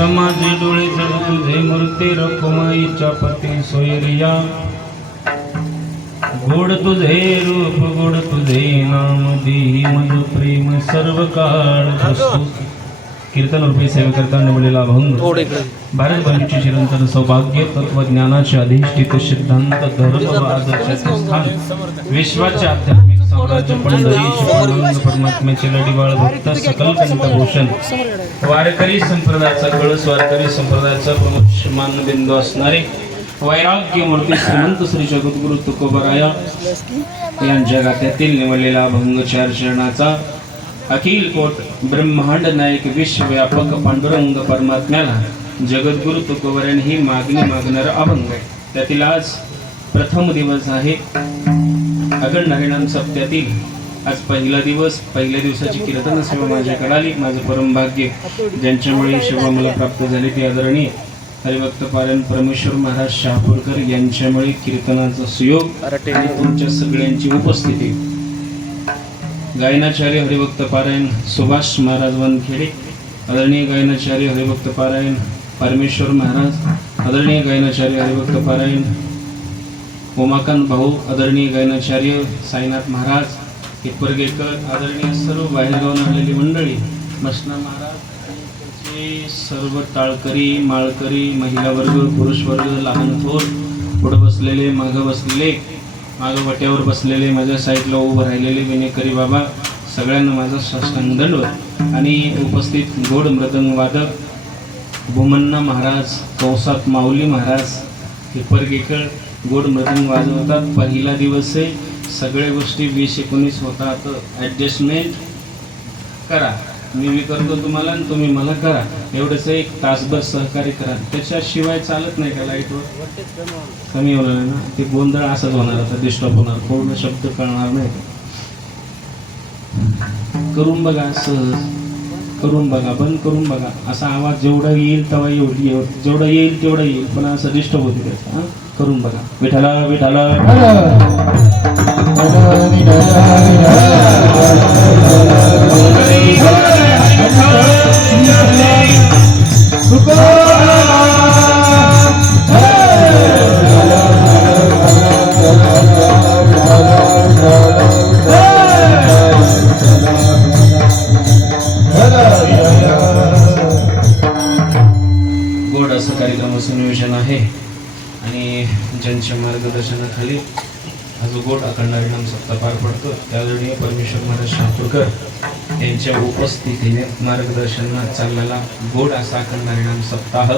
आता माझे डोळे जड तुझे मूर्ती रखुमाईच्या पती सोयरिया गोड तुझे रूप गोड तुझे नाम देही मज प्रेम सर्व काळ कीर्तन रूपी सेवा करता निवडलेला अभंग भारत बंधूचे चिरंतन सौभाग्य तत्वज्ञानाचे अधिष्ठित सिद्धांत धर्म व आदर्शाचे स्थान विश्वाचे आध्यात्मिक साम्राज्य पंढरी परमात्म्याचे लढीवाळ भक्त सकल कंठभूषण वारकरी संप्रदायाचा कळस वारकरी संप्रदायाचा प्रमुख मानबिंदू असणारे वैराग्य मूर्ती श्रीमंत श्री जगद्गुरु तुकोबराया यांच्या गात्यातील निवडलेला अभंग चार चरणाचा अखिल कोट ब्रह्मांड नायक विश्वव्यापक पांडुरंग परमात्म्याला जगद्गुरु तुकोबरायाने ही मागणी मागणारा अभंग आहे. त्यातील आज प्रथम दिवस आहे अखंड हरिनाम सप्त्यातील आज पहिला दिवस. पहिल्या दिवसाची कीर्तन सेवा माझ्याकडे आली. माझं परम भाग्य ज्यांच्यामुळे सेवा मला प्राप्त झाली ती आदरणीय हरिभक्त पारायण परमेश्वर महाराज शहापूरकर यांच्यामुळे कीर्तनाचा सुयोग आणि तुमच्या सगळ्यांची उपस्थिती. गायनाचार्य हरिभक्त पारायण सुभाष महाराज वनखेडे आदरणीय गायनाचार्य हरिभक्त पारायण परमेश्वर महाराज आदरणीय गायनाचार्य हरिभक्त पारायण उमाकांत भाऊ आदरणीय गायनाचार्य साईनाथ महाराज हिप्परगेकर आदरणीय सर्व बाहेरगावून आलेली मंडळी मसना महाराज सर्व टाळकरी माळकरी महिला वर्ग पुरुष वर्ग लहान थोर पुढे बसलेले मागं बसलेले मागं वट्यावर बसलेले माझ्या साईडला उभं राहिलेले विनेकरी बाबा सगळ्यांना माझा साष्टांग दंडवत आणि उपस्थित गोड मृदंग वादक भूमन्ना महाराज कौसात माऊली महाराज हिप्परगेकर गोड मृदंग वाजवतात. पहिला दिवस आहे. सगळ्या गोष्टी 20-19 होतात. ॲडजस्टमेंट करा. मी करतो तुम्हाला आणि तुम्ही मला करा. एवढंच एक तासभर सहकार्य करा. त्याच्याशिवाय चालत नाही का. लाईटवर कमी होणार ना ते गोंधळ असाच होणार. आता डिस्टर्ब होणार. पूर्ण शब्द कळणार नाही. करून बघा. सहज करून बघा. बंद करून बघा. असा आवाज जेवढा येईल तेव्हा जेवढा येईल तेवढा येईल. पण असं डिस्टर्ब होते त्याचा. करून बघा. विठाला विठाला गोड असं कार्यक्रमाचं नियोजन आहे आणि ज्यांच्या मार्गदर्शनाखाली आज गोड अखंड हरिनाम सप्ताह पार पडतो त्यावेळी परमेश्वर महाराज शहापूरकर यांच्या उपस्थितीने मार्गदर्शनात चाललेला गोड असा अखंड हरिनाम सप्ताह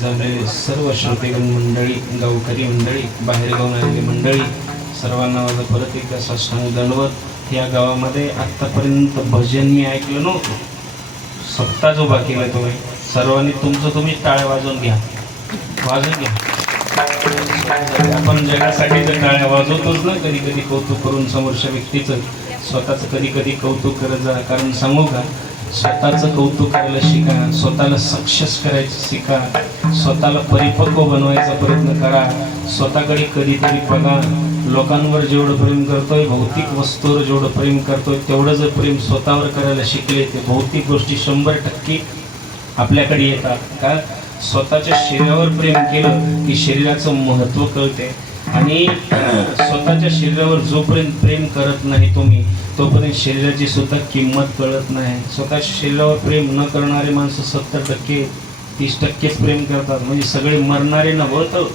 जमलेले सर्व श्रोतेगण मंडळी गावकरी मंडळी बाहेरगावून आलेली मंडळी सर्वांना माझं परत एकदा साष्टांग दंडवत. या गावामध्ये आत्तापर्यंत भजन मी ऐकलं नव्हतं. सप्ताह जो बाकी आहे तुम्ही सर्वांनी तुमचं तुम्ही टाळ्या वाजवून घ्या. वाजवून घ्या. आपण जगासाठी जर टाळ्या वाजवतोच ना कधी कधी कौतुक करून समोरच्या व्यक्तीचं स्वतःचं कधी कधी कौतुक करत जा. कारण सांगू का स्वतःचं कौतुक करायला शिका. स्वतःला सक्सेस करायचं शिका. स्वतःला परिपक्व बनवायचा प्रयत्न करा. स्वतःकडे कधीतरी बघा. लोकांवर जेवढं प्रेम करतोय भौतिक वस्तूवर जेवढं प्रेम करतोय तेवढं जर प्रेम स्वतःवर करायला शिकले ते भौतिक गोष्टी 100% आपल्याकडे येतात. का स्वतःच्या शरीरावर प्रेम केलं की शरीराचं महत्त्व कळते. आणि स्वतःच्या शरीरावर जोपर्यंत प्रेम करत नाही तुम्ही तोपर्यंत शरीराची सुद्धा किंमत कळत नाही. स्वतःच्या शरीरावर प्रेम न करणारे माणसं 70% 30%च प्रेम करतात. म्हणजे सगळे मरणारे नव्हतं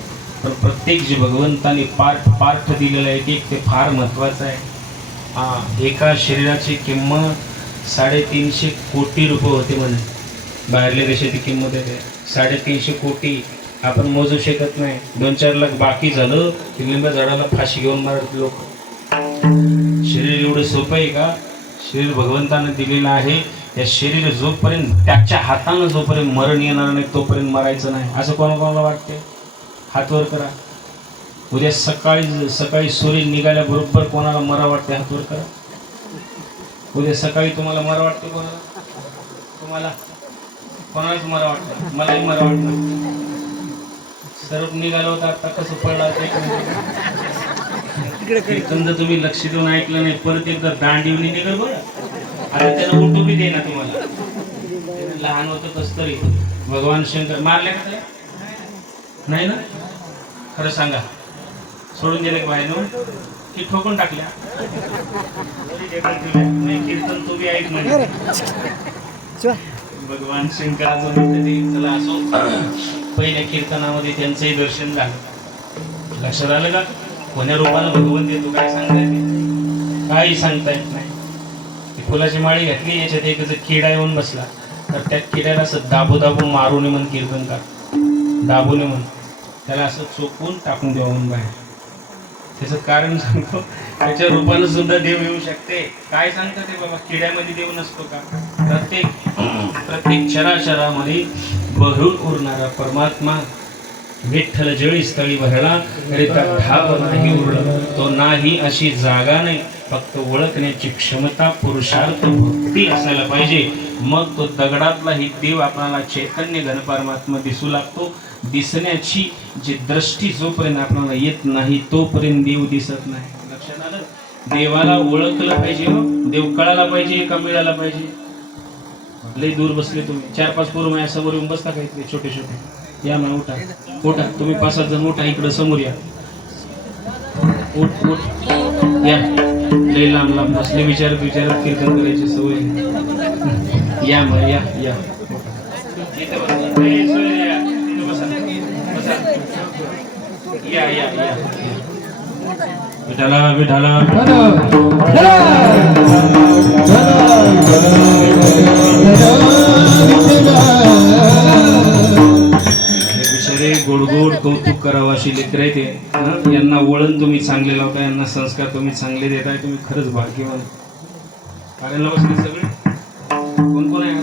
पण प्रत्येक जे भगवंताने पार्ट दिलेलं आहे ते फार महत्त्वाचं आहे. एका शरीराची किंमत 350 कोटी रुपये होते म्हणे. बाहेरल्या देशाची किंमत आहे 350 कोटी. आपण मोजू शकत नाही. 2-4 लाख बाकी झालं की लिंबा झाडाला फाशी घेऊन मारत लोक. शरीर एवढं सोपं आहे का. शरीर भगवंतानं दिलेलं आहे. या शरीर जोपर्यंत त्याच्या हातानं जोपर्यंत मरण येणार नाही तोपर्यंत मरायचं नाही. असं कोणाकोणाला वाटते. हात वर करा. उद्या सकाळी सूर्य निघाल्याबरोबर कोणाला मरा वाटते. हात वर करा. उद्या सकाळी तुम्हाला मरा वाटते. तुम्हाला कोणालाच मरा वाटतं. मलाही मरा वाटतं. सर्व निघालं होतं. आता कसं पडला कीर्तन जर तुम्ही लक्ष देऊन ऐकलं नाही परत एकदा दांडीवली निघल बरं. आता त्याला उलटू बी दे ना तुम्हाला. लहान होतं कस तरी भगवान शंकर मारले का त्याला? नाही ना? खरं सांगा, सोडून दिले बाहेर की ठोकून टाकल्या? नाही, कीर्तन तुम्ही ऐक म्हणजे भगवान शंकराचं चला असो. पहिल्या कीर्तनामध्ये त्यांचंही दर्शन झालं. लक्षात आलं का? कोण्या रूपानं भगवंत येतो काय सांगता येते? काही सांगता येत नाही. फुलाची माळी घातली, याच्यात एक किडा येऊन बसला, तर त्या किड्याला असं दाबू दाबू मारून म्हण कीर्तन कर, दाबून म्हण त्याला असं चोपून टाकून देऊन बाहेर. त्याचं कारण सांगतो, त्याच्या रूपानं सुद्धा देव येऊ शकते. काय सांगतं ते बाबा? किड्यामध्ये देव नसतो का? प्रत्येक चराचरामध्ये बहरून उरणारा परमात्मा विठ्ठल जळी स्थळी भरला तरी त्या ठाव नाही उरला. तो नाही अशी जागा नाही, फक्त ओळखण्याची क्षमता, पुरुषार्थ, भक्ती असायला पाहिजे. मग तो दगडातलाही देव आपल्याला चैतन्य घन परमात्मा दिसू लागतो. दिसण्याची जी दृष्टी जोपर्यंत आपल्याला येत नाही तोपर्यंत देव दिसत नाही. लक्षात आलं? देवाला ओळखलं पाहिजे, देव कळायला पाहिजे का मिळायला पाहिजे? लई दूर बसले तुम्ही, 4-5 पोरं माझ्या समोर येऊन बसता का इथले छोटे छोटे? या ना, उठा उठा, तुम्ही 5-7 जण उठा, इकडं समोर या. उठ उठ या. लई लांब लांब बसले, विचारत विचारत कीर्तन करायची सवय. या मग या या. या या या. विठाला विठाला बिचारे गोड गोड कौतुक करावं अशी लेकरं ते. यांना वळण तुम्ही चांगले लावता, यांना संस्कार तुम्ही चांगले देताय. तुम्ही खरंच भाग्यवान. पारायणला बसले सगळे? कोण कोण आहे?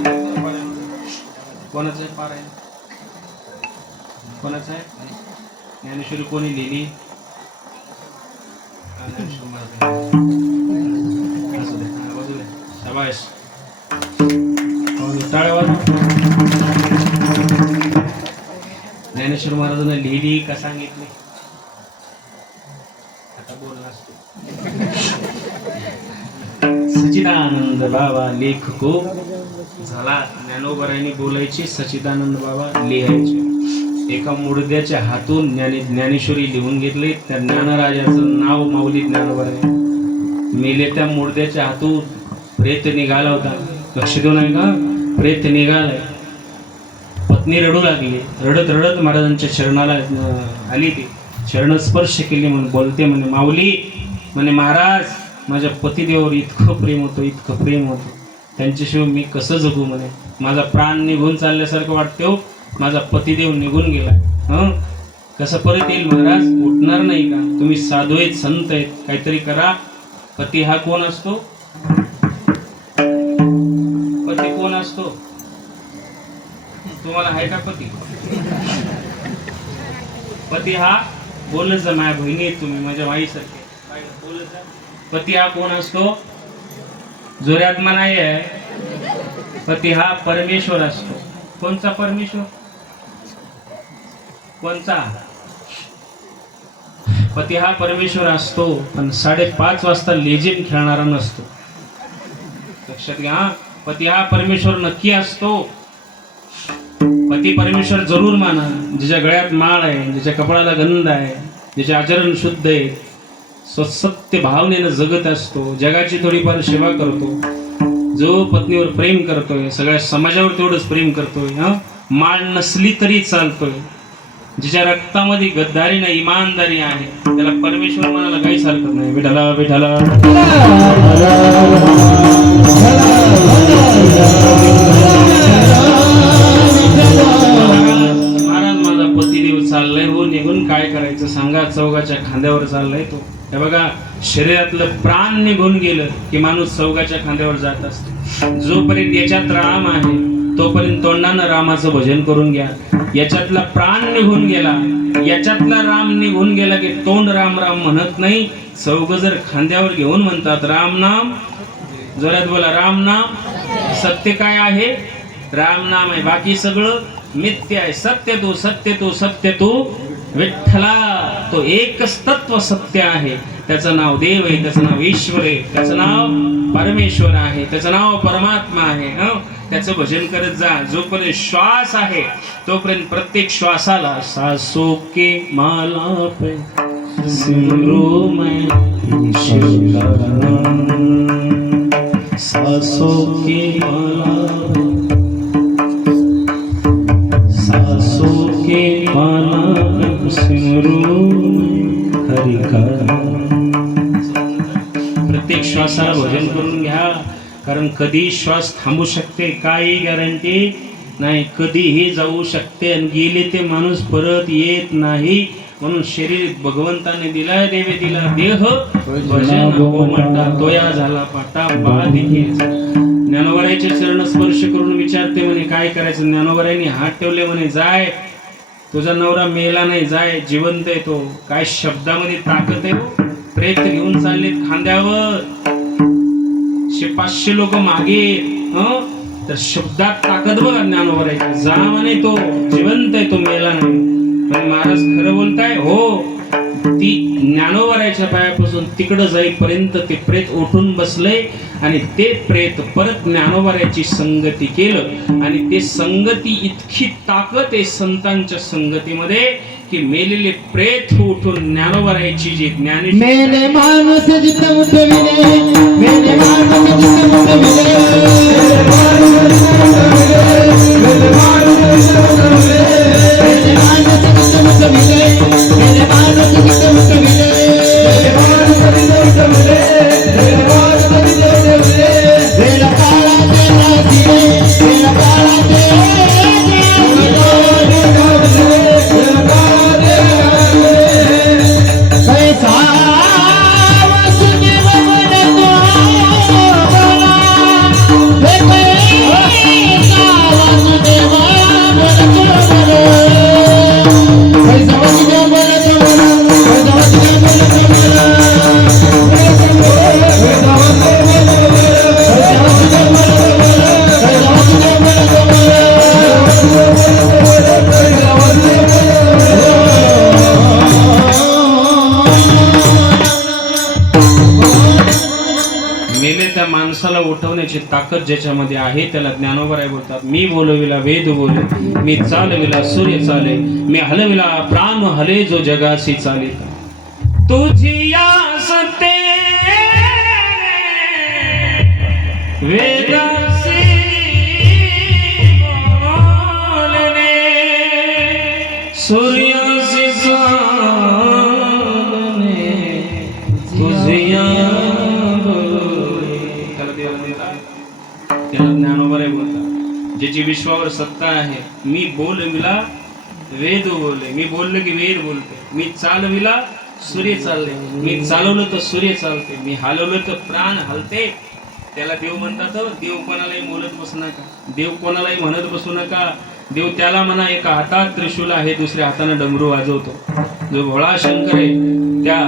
कोणाचं आहे पारायण? कोणाचं आहे? ज्ञानेश्वरी कोणी लिहिली? शाबाश. ज्ञानेश्वर महाराजांना लिहिली का सांगितली? आता बोलला असतो. सच्चिदानंद बाबा लेखको झाला. ज्ञानोबरायांनी बोलायची, सच्चिदानंद बाबा लिहायचे. एका मुडद्याच्या हातून ज्ञानेश्वरी लिहून घेतली. त्या ज्ञानराजाचं नाव माऊली ज्ञानोबराय. मेले त्या मुडद्याच्या हातून प्रेत निघाला होता. लक्ष देऊ नाही का? प्रेत निघालाय. पत्नी रडू लागली. रडत रडत महाराजांच्या चरणाला आली. ती चरण स्पर्श केली म्हणून बोलते म्हणे, माऊली म्हणे, महाराज माझ्या पतिदेवावर इतकं प्रेम होतं, इतकं प्रेम होतं, त्यांच्याशिवाय मी कसं जगू म्हणे. माझा प्राण निघून चालल्यासारखं वाटते हो. माझा पतिदेव निघून गेला. कसं परत येईल महाराज? उठणार नाही का? तुम्ही साधू आहेत, संत आहेत, काहीतरी करा. पती हा कोण असतो? पती कोण असतो? तुम्हाला आहे का पती? पती हा, बोलत जा, माझ्या बहिणी आहेत तुम्ही, माझ्या वाईसारखे, बोलत जा. पती हा कोण असतो? जोऱ्यात नाही आहे. पती हा परमेश्वर असतो. कोणचा परमेश्वर? कोणचा? पती हा परमेश्वर असतो, पण 5:30 वाजता लेझिम खेळणारा नसतो. लक्षात घ्या. पती हा परमेश्वर नक्की असतो. पती परमेश्वर जरूर माना. ज्याच्या गळ्यात माळ आहे, ज्याच्या कपाळाला गंध आहे, ज्याचे आचरण शुद्ध आहे, सत्य भावनेनं जगत असतो, जगाची थोडीफार सेवा करतो, जो पत्नीवर प्रेम करतोय, सगळ्या समाजावर तेवढंच प्रेम करतोय, माळ नसली तरी चालतोय, जिच्या रक्तामध्ये गद्दारी नाही, इमानदारी आहे, त्याला परमेश्वर म्हणायला काहीच हरकत नाही. विठाला विठाला. महाराज माझा पतिदेव चाललाय हो निघून, काय करायचं सांगा? चौघाच्या खांद्यावर चाललाय तो. हे बघा, शरीरातलं प्राण निघून गेलं की माणूस चौघाच्या खांद्यावर जात असतो. जोपर्यंत याच्यात राम आहे तोपर्यंत तोंडानं रामाचं भजन करून घ्या. याच्यातला प्राण निघून गेला, याच्यातला राम निघून गेला की तोंड राम राम म्हणत नाही. चौघ जर खांद्यावर घेऊन म्हणतात राम नाम, जोरात बोला राम नाम. सत्य काय आहे? राम नाम आहे. बाकी सगळं मिथ्य आहे. सत्य तू सत्य तू सत्य तू विठ्ठला. तो एकच तत्व सत्य आहे. त्याचं नाव देव आहे, त्याचं नाव ईश्वर आहे, त्याचं नाव परमेश्वर आहे, त्याचं नाव परमात्मा आहे. त्याचं भजन करत जा. जोपर्यंत श्वास आहे तोपर्यंत प्रत्येक श्वासाला सासों के माला पे सिमरू मैं ईश्वर का नाम, सासों के माला, सासों के माला पे सिमरू हरि का नाम. प्रत्येक श्वासाला भजन करून घ्या, कारण कधी श्वास थांबू शकते काही गॅरंटी नाही, कधीही जाऊ शकते आणि गेले ते माणूस परत येत नाही. म्हणून शरीर भगवंताने दिला, देवे दिला देह, भजन गोमटा तोया झाला पाटा बाधिके. ज्ञानोबरायचे चरण स्पर्श करून विचारते म्हणे काय करायचं. ज्ञानोबरायांनी हात ठेवले म्हणे जाय, तुझा नवरा मेला नाही, जाय जिवंत आहे तो. काय शब्दामध्ये ताकद आहे. प्रेत घेऊन चाललेत खांद्यावर, 500 लोक मागे, तर शब्दात ताकद बघा ज्ञानोबरायची. जा म्हणे तो जिवंत आहे, तो मेला नाही. पण महाराज खरं बोलताय हो. ती ज्ञानोबरायच्या पायापासून तिकडं जाईपर्यंत ते प्रेत उठून बसले आणि ते प्रेत परत ज्ञानोबरायची संगती केलं. आणि ते संगती इतकी ताकद आहे संतांच्या संगतीमध्ये की मेलेले प्रेत उठून ज्ञानोबरायची जी ज्ञानी मेले माणूस जिथं उठविले, मेले माणूस जिथं उठविले, मेले माणूस जिथं उठविले, मेले माणूस जिथं उठविले, मेले माणूस जिथं उठविले, मेले माणूस जिथं उठविले, मेले माणूस जिथं उठविले, मेले माणूस जिथं उठविले, वेळ काळा देवा दिले, वेळ काळा देवा माणसाला उठवण्याची ताकद ज्याच्यामध्ये आहे त्याला ज्ञानोबराय बोलतात. मी बोलविला वेद बोले, मी चालविला सूर्य चाले, मी हलविला प्राण हले जो जगासी चाले. तुझी आसते वेदासी बोलणे, सूर्यासी चालणे, तुझी त्याला ज्ञानोबराय बोलतात. ज्याची विश्वावर सत्ता आहे. मी बोलविला वेद बोले, मी बोललो की वेद बोलते, मी चालविला सूर्य चालले, मी चालवलं तर सूर्य चालते, मी हलवलं तर प्राण हलते. त्याला देव म्हणतात. देव कोणालाही बोलत बसू नका, देव कोणालाही म्हणत बसू नका. देव त्याला म्हणा एका हातात त्रिशूल आहे, दुसऱ्या हाताने डमरू वाजवतो. जो भोळा शंकर आहे त्या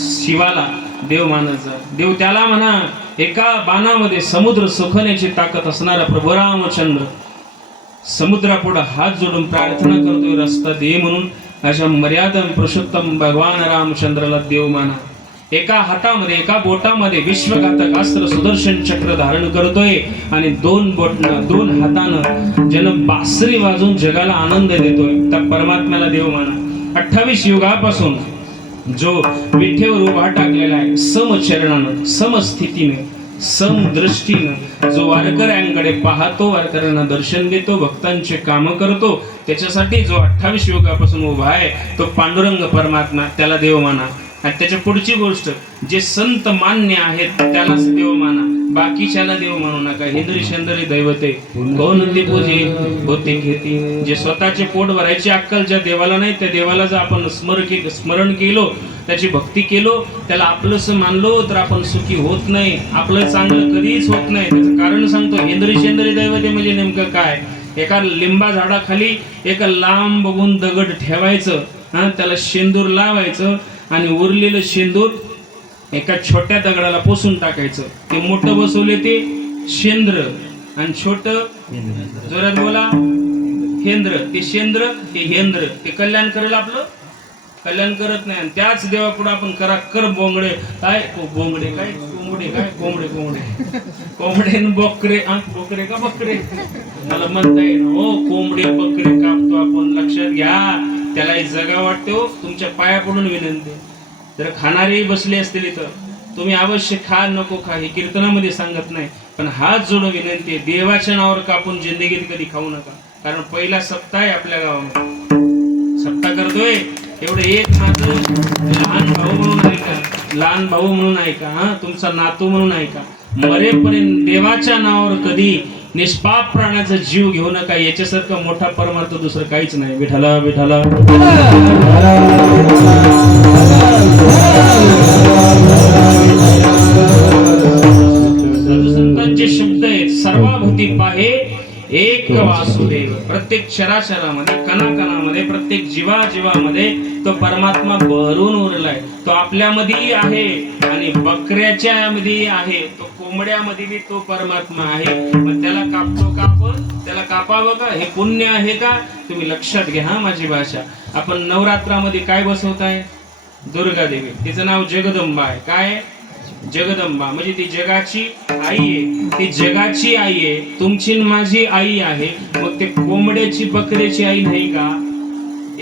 शिवाला देव मानत जा. देव त्याला म्हणा एका बाणामध्ये समुद्र सुखण्याची ताकद असणारा प्रभू रामचंद्र समुद्रापुढे हात जोडून प्रार्थना करतोय रस्ता दे म्हणून. अशा मर्यादा पुरुषोत्तम भगवान रामचंद्राला देव माना. एका हातामध्ये एका बोटामध्ये विश्वघातक अस्त्र सुदर्शन चक्र धारण करतोय आणि दोन हातानं जन बासरी वाजून जगाला आनंद देतोय. त्या परमात्म्याला देव माना. 28 युगापासून जो विठेवर उभा टाकलेला आहे समचरणानं, समस्थितीने, समदृष्टीनं, जो वारकऱ्यांकडे पाहतो, वारकऱ्यांना दर्शन देतो, भक्तांचे काम करतो, त्याच्यासाठी जो 28 युगापासून उभा आहे तो पांडुरंग परमात्मा, त्याला देव माना. आणि त्याच्या पुढची गोष्ट जे संत मान्य आहेत त्यालाच देव माना, बाकीच्याला देव मानू नका. हेंद्री शेंदरी दैवते कोण ते पूजे होते घेते. जे स्वतःचे पोट भरायची अक्कल ज्या देवाला नाही त्या देवाला जर आपण स्मरण केलो, त्याची भक्ती केलो, त्याला आपलंसं मानलो तर आपण सुखी होत नाही. आपलं चांगलं कधीच होत नाही. त्याचं कारण सांगतो. हेंद्री शेंदरी दैवते म्हणजे नेमकं काय. एका लिंबा झाडाखाली एका लांब बघून दगड ठेवायचं, त्याला शेंदूर लावायचं आणि उरलेलं शेंदूर एका छोट्या दगडाला पोसून टाकायचं. ते मोठं बसवले ते शेंद्र आणि छोट जोरात बोला हेंद्र. ते शेंद्र ते हेंद्र ते कल्याण करेल, आपलं कल्याण करत नाही. आणि त्याच देवापुढे आपण करा कर बोंगडे काय बोंगडे काय कोंबडे काय कोंबडे कोंबडे न बकरे बोकरे का बकरे मला म्हणता येईल हो कोंबडे बकरे कापतो आपण लक्षात घ्या त्याला जगा वाटते हो तुमच्या पाया पडून विनंती जर खाणारेही बसले असतील इथं तुम्ही अवश्य खा नको खा हे कीर्तनामध्ये सांगत नाही पण हात जोडून विनंती आहे देवाच्या नावावर कापून जिंदगीत कधी खाऊ नका कारण पहिला सप्ताह आहे आपल्या गावामध्ये सप्ताह करतोय एवढं एक माझं लहान भाऊ म्हणून ऐका हा तुमचा नातू म्हणून ऐका मरेपर्यंत देवाच्या नावावर कधी निष्पाप प्राण्याचा जीव घेऊ नका याच्यासारखं मोठा परमार्थ दुसरं काहीच नाही विठाला विठाला साधू संतांचे शब्द आहेत सर्वाभूती पाहे एक वासुदेव प्रत्येक चराचरामध्ये कणाकणामध्ये प्रत्येक जीवाजीवामध्ये तो परमात्मा भरून उरलाय तो आपल्यामध्ये आहे आणि बकऱ्याच्या मध्ये आहे तो कोंबड्यामध्ये बी तो परमात्मा आहे मग त्याला कापतो कापून त्याला कापावं का हे पुण्य आहे का तुम्ही लक्षात घ्या हा माझी भाषा आपण नवरात्रामध्ये काय बसवताय दुर्गा देवी तिचं नाव जगदंबा आहे काय जगदंबा म्हणजे ती जगाची आई आहे ती जगाची आई आहे तुमची माझी आई आहे मग ते कोंबड्याची बकऱ्याची आई नाही का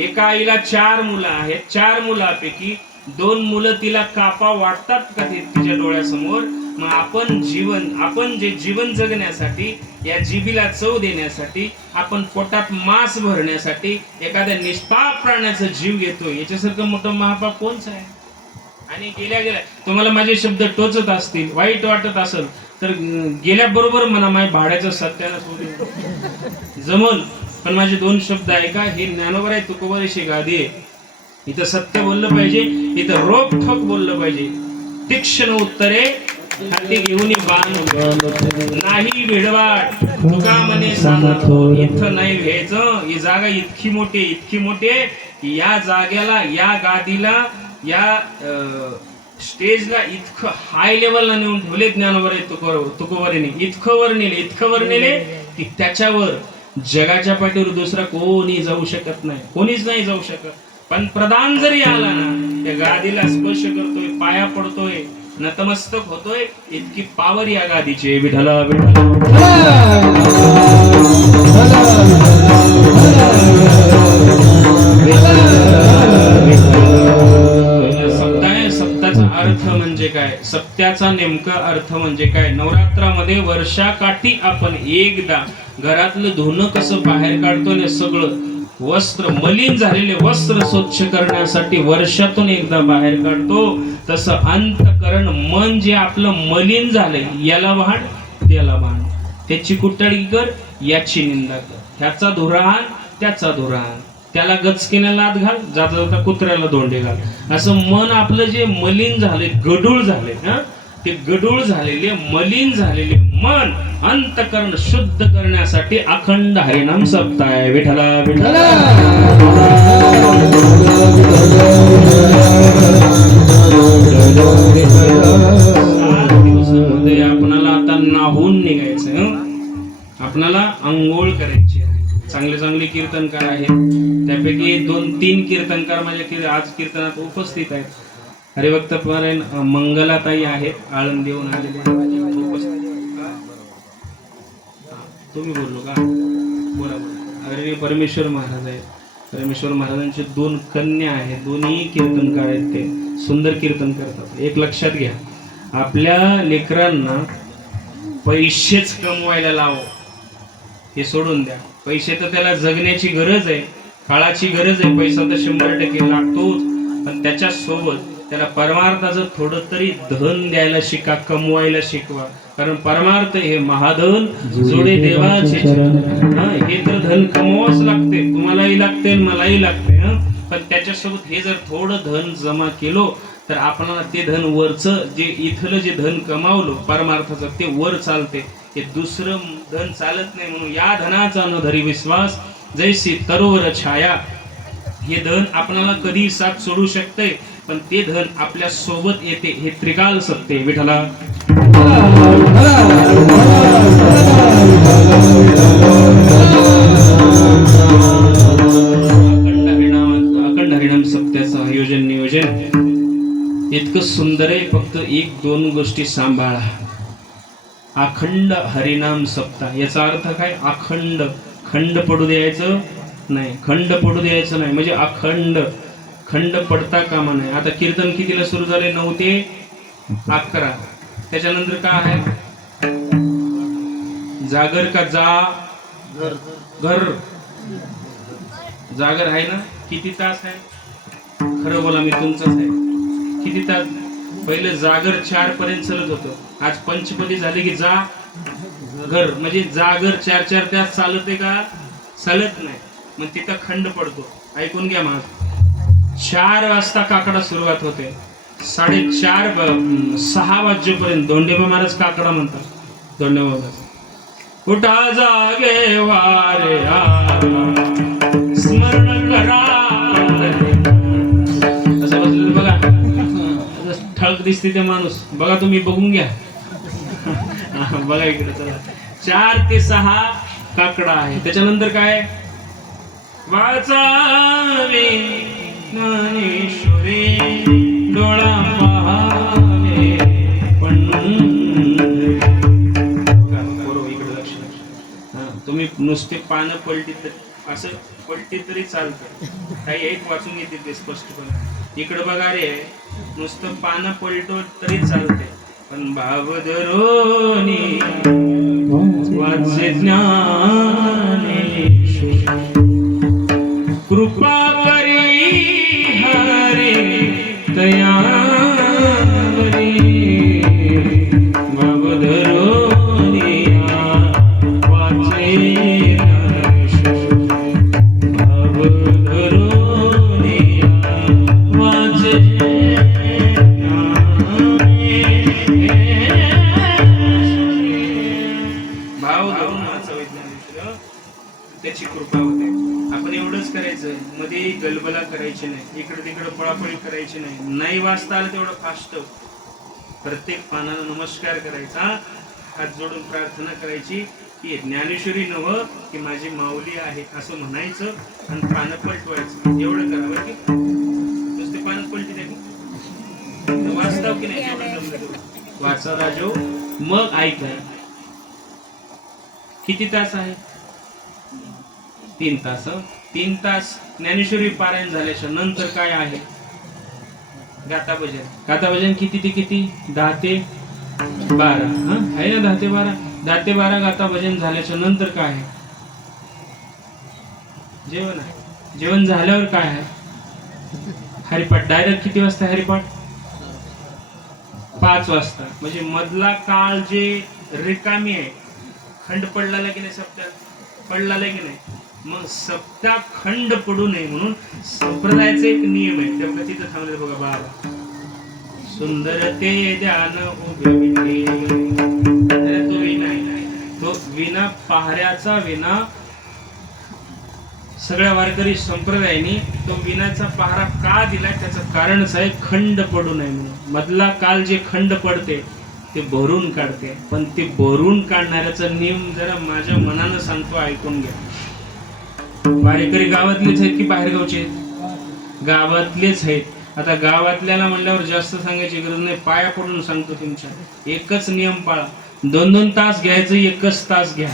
एका आईला 4 मुलं आहेत 4 मुलापैकी 2 मुलं तिला कापा वाटतात का तिच्या डोळ्यासमोर मग आपण जे जीवन जगण्यासाठी या जिभेला चव देण्यासाठी आपण पोटात मांस भरण्यासाठी एखाद्या निष्पाप प्राण्याचा जीव घेतो याच्यासारखं मोठं महापाप कोणचं आहे आणि गेल्या तुम्हाला माझे शब्द टोचत असतील वाईट वाटत असेल तर गेल्याबरोबर म्हणा माझ्या भाड्याचं सत्यानं जमल पण माझे 2 शब्द आहे का हे ज्ञानोबर आहे तुकोबरीशी गादी आहे इथं सत्य बोललं पाहिजे इथं रोखठोक बोललं पाहिजे तीक्ष्ण उत्तरे हाती घेऊन बाण नाही विडवाट तुका म्हणे इथं नाही व्हायचं ही जागा इतकी मोठी की या जागेला या गादीला या स्टेजला इतकं हाय लेवलला नेऊन ठेवले ज्ञानोबर तुकोबरीने इतकं वर नेले की त्याच्यावर जगाच्या पाठीवर दुसरा कोणी जाऊ शकत नाही कोणीच नाही जाऊ शकत पण प्रधान जरी आला ना त्या गादीला स्पर्श करतोय पाया पडतोय नतमस्तक होतोय इतकी पावर या गादीची विठाला अर्थ म्हणजे काय सत्याचा नेमका अर्थ म्हणजे काय नवरात्रामध्ये वर्षाकाठी आपण एकदा घरातलं धुणं कसं बाहेर काढतो आणि सगळं वस्त्र मलिन झालेले वस्त्र स्वच्छ करण्यासाठी वर्षातून एकदा बाहेर काढतो तसं अंतकरण मन जे आपलं मलिन झालंय याला वाढ त्याला वाढ त्याची कुटाळी कर याची निंदा कर ह्याचा धुराण त्याचा धुराण त्याला गचकीने लात घाल जाता जाता कुत्र्याला धोंडे घाल असं मन आपलं जे मलिन झाले गडूळ झाले हा ते गडूळ झालेले मलिन झालेले मन अंतकरण शुद्ध करण्यासाठी अखंड हरिनाम सप्ताह विठला विठला 7 दिवसामध्ये आपणाला आता नाहून निघायचं आपणाला अंघोळ करायची आहे चांगले कीर्तनकार आहेत त्यापैकी 2-3 कीर्तनकार माझ्या आज कीर्तनात उपस्थित आहेत हरिभक्त पारायण मंगलाताई आहेत आळंदीहून आलेले तुम्ही बोललो का बोला अरे परमेश्वर महाराज आहेत परमेश्वर महाराजांचे 2 कन्या आहेत दोन्ही कीर्तनकार आहेत ते सुंदर कीर्तन करतात एक लक्षात घ्या आपल्या लेकरांना पैसेच कमवायला लाव हे सोडून द्या पैसे तर त्याला जगण्याची गरज आहे काळाची गरज आहे पैसा तर 100% लागतोच पण त्याच्या सोबत त्याला परमार्थाचं थोडं तरी धन द्यायला शिका कमवायला शिकवा कारण परमार्थ हे महाधन जोडे देवाचे हे तर धन कमवावंच लागते तुम्हालाही लागते मलाही लागते पण त्याच्यासोबत हे जर थोडं धन जमा केलो तर आपल्याला ते धन वरचं जे इथलं जे धन कमावलो परमार्थाचं ते वर चालते हे दुसरं धन चालत नाही म्हणून या धनाचा न धरी विश्वास जैसी तरोवर छाया हे धन आपल्याला कधी साथ सोडू शकते पण ते धन आपल्या सोबत येते हे त्रिकाल सत्य विठला अखंड हरिनाम सत्याचं आयोजन नियोजन हे इतकं सुंदर आहे. फक्त एक दोन गोष्टी सांभाळा. अखंड हरिनाम सप्ताह, याचा अर्थ काय? अखंड. खंड पडू द्यायचं नाही, खंड पडू द्यायचं नाही, म्हणजे अखंड. खंड पडता कामा नाही. आता कीर्तन कितीला सुरू झाले? 9 ते 11. त्याच्यानंतर काय आहे? जागर का घर जागर आहे ना? किती तास आहे? खरं बोला, मी तुमचंच आहे. किती तास? पहिले जागर 4 पर्यंत चालत होतं. आज पंचपदी झाली की घर, म्हणजे जागर 4 तास चालत आहे का? चालत नाही. मग तिथं खंड पडतो. ऐकून घ्या. मग 4 वाजता काकडा सुरुवात होते. 4:30 6 वाजेपर्यंत धोंडेबा महाराज काकडा म्हणतात. धोंडेबा महाराज उठा जागे वारे स्मरण करा. असं बसलेलं बघा, ठळक दिसते ते माणूस. बघा, तुम्ही बघून घ्या. बघा इकडे. चला, 4 ते 6 काकडा आहे. त्याच्यानंतर काय? वाचावे ज्ञानेश्वरी डोळा पाहावे पंढरी. बरोबर, इकडे लक्ष. तुम्ही नुसते पानं पलटी असं पलटी तरी चालतं. काही एक वाचून घेते ते स्पष्टपणे. इकडे बघा रे, नुसतं पानं पलटो तरी चालते, पण भाव धरोनी वाचे ज्ञानेश्वरी. कृपा करी हरे तयावरी भाव धरोनी वाचे भाव धरोनी वाचे. भाव धरून वाचावे ज्ञानेश्वर, त्याची कृपा होते. आपण एवढंच करायचं, मध्ये गलबला करायची नाही, इकडे तिकडे पळापळी करायची नाही. नाही वाचता आलं तेवढं फास्ट प्रत्येक पानाला नमस्कार करायचा, हात जोडून प्रार्थना करायची की ज्ञानेश्वरी नव की माझी माऊली आहे असं म्हणायचं आणि पानं पलटवायचं. एवढं करावं की नुसते पानं पलटी द्यावी. वाचताव की नाही? वाचा राजो, मग ऐका. किती तास आहे? 3 तास. 3 तास ज्ञानेश्वरी पारायण झाल्याच्या नंतर काय आहे? गाताभजन. गाताभजन किती ते किती? 10 ते 12. आहे ना? 10 ते 12. 10 ते 12 गाताभजन झाल्याच्या नंतर काय आहे? जेवण आहे. जेवण झाल्यावर काय आहे? हरिपाठ. डायरेक्ट किती वाजता हरिपाठ? 5 वाजता. म्हणजे मधला काळ जे रिकामी आहे, खंड पडला की नाही? सप्ताह पडला की नाही? मग सप्ताह खंड पडू नये म्हणून संप्रदायाचा एक नियम आहे. तेव्हा तिथं थांबले बघा. 12 सुंदर ते ध्यान उभे. तो विना आहे, तो विना पहाऱ्याचा विना. सगळ्या वारकरी संप्रदायाने तो विनाचा पहारा का दिला? त्याचं कारणच आहे खंड पडू नये म्हणून. मधला काल जे खंड पडते ते भरून काढते, पण ते भरून काढणाऱ्याचा नियम जरा माझ्या मनानं सांगतो, ऐकून घ्या. वारेकरी गावातलेच आहेत की बाहेरगावचे आहेत? गावातलेच आहेत. आता गावातल्याला म्हणल्यावर जास्त सांगायची गरज नाही, पाया पडून सांगतो तुमच्या. एकच नियम पाळा. 2-2 तास घ्यायचं, 1 तास घ्या.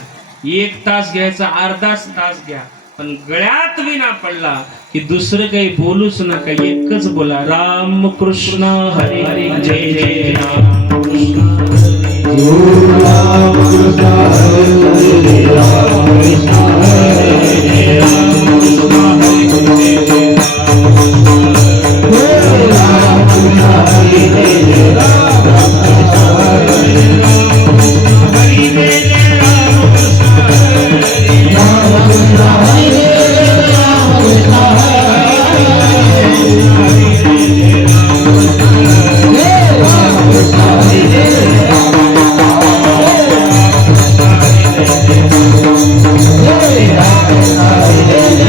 1 तास घ्यायचा, अर्धा तास घ्या, पण गळ्यात विना पडला की दुसरं काही बोलूच नका. एकच बोला, राम कृष्ण हरी हरी जय जय राम कृष्ण राम कृष्ण हरे राम कृष्ण हरे राम कृष्ण हरे राम कृष्ण हरे राम कृष्ण हरे Hare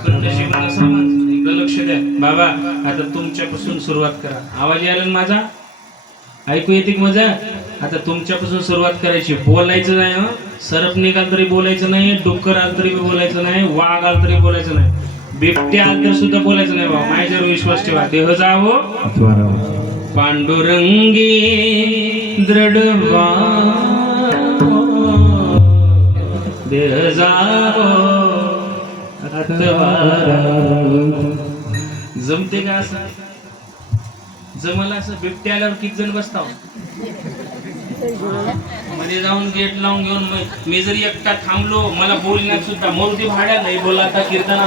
अखंड शिकवण असं माणसं इकडं लक्ष द्या बाबा. आता तुमच्यापासून सुरुवात करा. आवाज यायला ना माझा? ऐकू येते की मजा? आता तुमच्यापासून सुरुवात करायची. बोलायचं नाही हं. सरप निघाल तरी बोलायचं नाही, डुक्कर आल तरी बोलायचं नाही, वाघ आल तरी बोलायचं नाही, बिबट्या आल तर सुद्धा बोलायचं नाही बाबा. माझ्यावर विश्वास ठेवा. देह जावो पांडुरंगी दृढ देह जावो जमते का असं? जमला असं? बिबट्या आल्यावर किती जण बसताव मध्ये जाऊन गेट लावून घेऊन मी जरी एकटा थांबलो मला बोलण्यात सुद्धा मोरती भाड्या नाही बोला आता कीर्तन.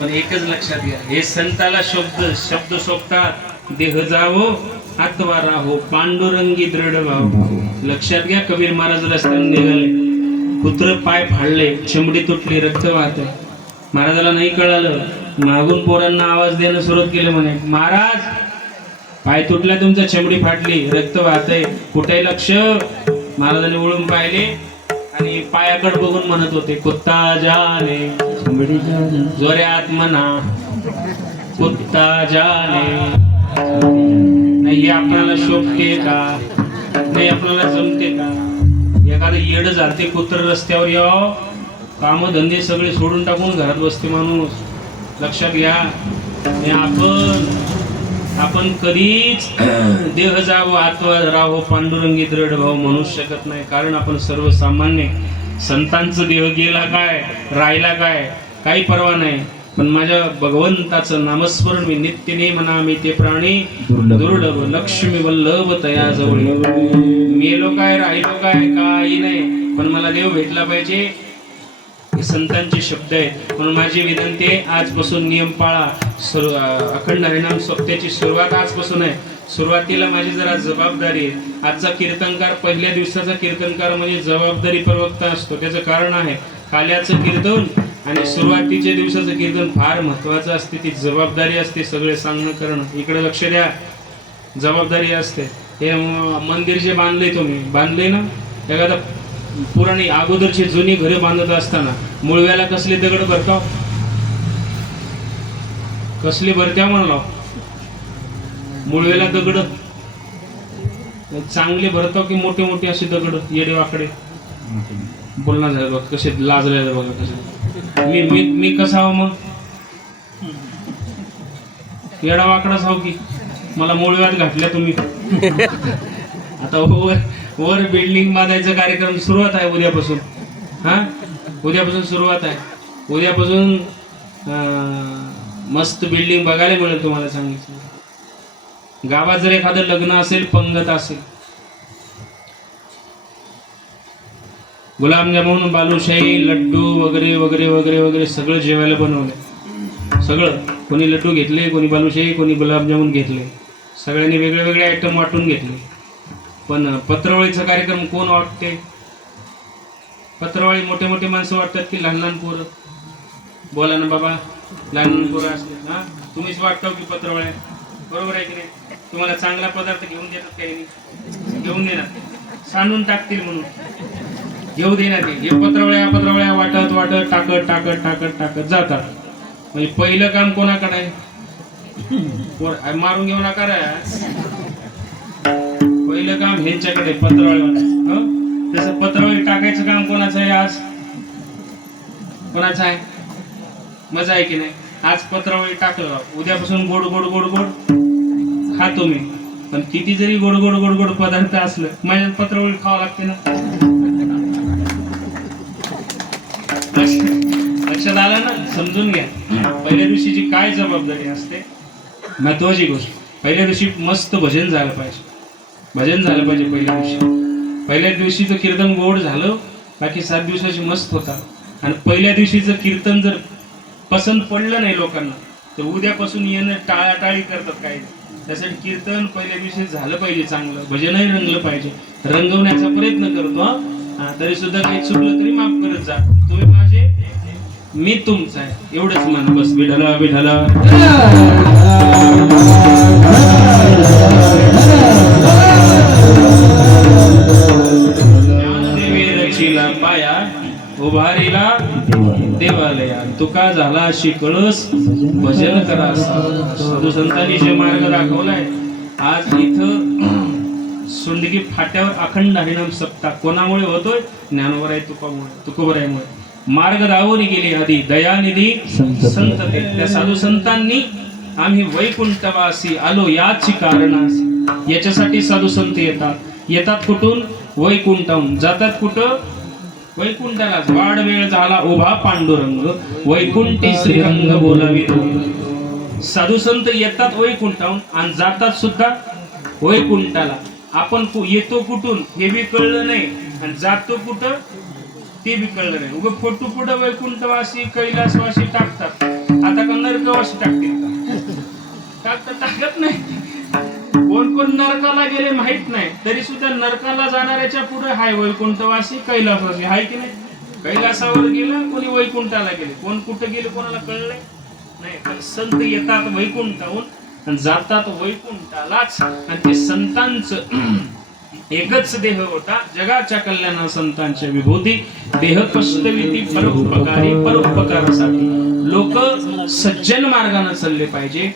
पण एकच लक्षात घ्या, हे संताला शब्द शोभतात. देह जावो अथवा राहो पांडुरंगी दृढ भाव. लक्षात घ्या, कबीर महाराज रस्त्याने निघाले, कुत्र पाय फाडले, चमडी तुटली, रक्त वाहत. महाराजाला नाही कळालं. मागून पोरांना आवाज देणं सुरुवात केले. म्हणे महाराज पाय तुटला तुमचा, चमडी फाटली, रक्त वाहतय, कुठे लक्ष? महाराजांनी वळून पाहिले आणि पायाकडे बघून म्हणत होते, कुत्ता जाने जोऱ्यात म्हणा, कुत्ता जाने. नाही हे आपल्याला शोभते का? नाही आपल्याला जमते का? एखादं येड जाते कुत्र रस्त्यावर यावं, काम धंदे सगळे सोडून टाकून घरात बसते माणूस. लक्षात घ्या, आपण कधीच देह जावो अथवा राहो पांडुरंगी दृढ भाव म्हणू शकत नाही. कारण आपण सर्वसामान्य. संतांचं देह गेला काय, राहिला काय, काही पर्वा नाही. पण माझ्या भगवंताचं नामस्मरण मी नित्य म्हणा. मी ते प्राणी दुर्लभ लक्ष्मी वल्लभ तया जवळ. मेलो काय राहिलो काय काही नाही, पण मला देव भेटला पाहिजे. हे संतांचे शब्द आहेत. म्हणून माझी विनंती आहे, आजपासून नियम पाळा. अखंड हरिनाम सोपत्याची सुरुवात आजपासून आहे. सुरुवातीला माझी जरा जबाबदारी आहे. आजचा कीर्तनकार, पहिल्या दिवसाचा कीर्तनकार म्हणजे जबाबदारी प्रवक्ता असतो. त्याचं कारण आहे, काल्याचं कीर्तन आणि सुरुवातीच्या दिवसाचं कीर्तन फार महत्वाचं असते. ती जबाबदारी असते, सगळे सांगणं करणं. इकडे लक्ष द्या, जबाबदारी असते. हे मंदिर जे बांधले तुम्ही, बांधले ना, एखादा पुराणी अगोदरची जुनी घरे बांधत असताना मुळव्याला कसले दगड भरताव? कसले भरत्या म्हणलो? मुळव्याला दगड चांगले भरताव की मोठे मोठे असे दगड येडे वाकडे? बोलणार झालं बघ, कसे लाजलेलं बघा कसे. मी कसा हो मग? येडा वाकडाच हो की? मला मुळव्यात घातल्या तुम्ही. आता वर बिल्डिंग बांधायचा कार्यक्रम सुरुवात आहे उद्यापासून. उद्यापासून सुरुवात आहे. उद्यापासून मस्त बिल्डिंग बघायला मिळेल तुम्हाला. सांगितलं, गावात जर एखादं लग्न असेल, पंगत असेल, गुलाबजामुन, बालुशाही, लड्डू वगैरे वगैरे वगैरे वगैरे सगळं जेवायला बनवलं. सगळं, कोणी लड्डू घेतले, कोणी बालुशाही, कोणी गुलाबजामुन घेतले. सगळ्यांनी वेगळे वेगळे आयटम वाटून घेतले. पण पत्रावळीचा कार्यक्रम कोण वाटते? पत्रावळी मोठे मोठे माणसं वाटतात की लहान लहान पोरं? बोला ना बाबा, लहान लहान पोरं असले ना, तुम्हीच वाटताव की पत्रावळ्या? बरोबर आहे की नाही? तुम्हाला चांगला पदार्थ घेऊन देतात काही नाही? घेऊन देणार, सांडून टाकतील म्हणून घेऊ देणार ते. हे पत्रावळ्या वाटत वाटत टाकत टाकत टाकत टाकत जातात. म्हणजे पहिलं काम कोणाकडे आहे? मारून घेऊ नका रे. पहिलं काम ह्यांच्याकडे, पत्रावळी. तसं पत्रावळी टाकायचं काम कोणाचं आहे आज? कोणाचं आहे? मजा आहे की नाही? आज पत्रावळी टाकलं, उद्यापासून गोड गोड गोड गोड खातो मी. पण किती जरी गोड गोड गोड गोड पदार्थ असलं, माझ्या पत्रावळी खावं लागते ना. लक्षात आलं ना? समजून घ्या, पहिल्या दिवशीची काय जबाबदारी असते. महत्वाची गोष्ट, पहिल्या दिवशी मस्त भजन झालं पाहिजे. भजन झालं पाहिजे पहिल्या दिवशी. पहिल्या दिवशीचं कीर्तन गोड झालं, बाकी 7 दिवसाची मस्त होता. आणि पहिल्या दिवशीचं कीर्तन जर पसंत पडलं नाही लोकांना, तर उद्यापासून येणं टाळाटाळी करतात काही. त्यासाठी कीर्तन पहिल्या दिवशी झालं पाहिजे चांगलं, भजनही रंगलं पाहिजे. रंगवण्याचा प्रयत्न करतो. तरी सुद्धा काही चुकलं तरी माफ करत जा. तुम्ही माझे, मी तुमचा आहे, एवढंच म्हणा बस. विठाला विठाला. ज्ञानदेवी रचिला पाया, उभारीला देवालया तुका झाला अशी कळस भजन करा साधू संतांनी जे मार्ग दाखवलाय आज इथं सोंडगी फाट्यावर अखंड हरिनाम सप्ताह कोणामुळे होतोय ज्ञानोबराय तुकोबरायमुळे मार्ग दावून गेली आधी दयानिधी संत ते त्या साधू संतांनी आम्ही वैकुंठवासी आलो याची कारणासी याच्यासाठी साधू संत येतात कुठून वैकुंठाहून जातात कुठं वैकुंठाला वाढ वेळ झाला उभा पांडुरंग वैकुंठी श्रीरंग बोलावी साधू संत येतात वैकुंठाहून आणि जातात सुद्धा वैकुंठाला आपण येतो कुठून हे बी कळलं नाही आणि जातो कुठं ते बी कळलं नाही उगा फोटो पुढे वैकुंठवासी कैलासवासी टाकतात आता का नरकवासी टाकतील टाकत नाही कोण कोण नरकाला गेले माहित नाही तरी सुद्धा नरकाला जाणाऱ्याच्या पुढे हाय वैकुंठवासी कैलासवासी हाय की नाही कैलासावर गेलं कोणी वैकुंठाला गेले कोण कुठे गेले कोणाला कळलंय नाही पण संत येतात वैकुंठाहून आणि जातात वैकुंठालाच आणि ते संतांचं एकच देह होता जगाच्या कल्याणा संतांच्या विभूती देह कष्टविधी परोपकारी परोपकारासाठी लोक सज्जन मार्गाने चालले पाहिजे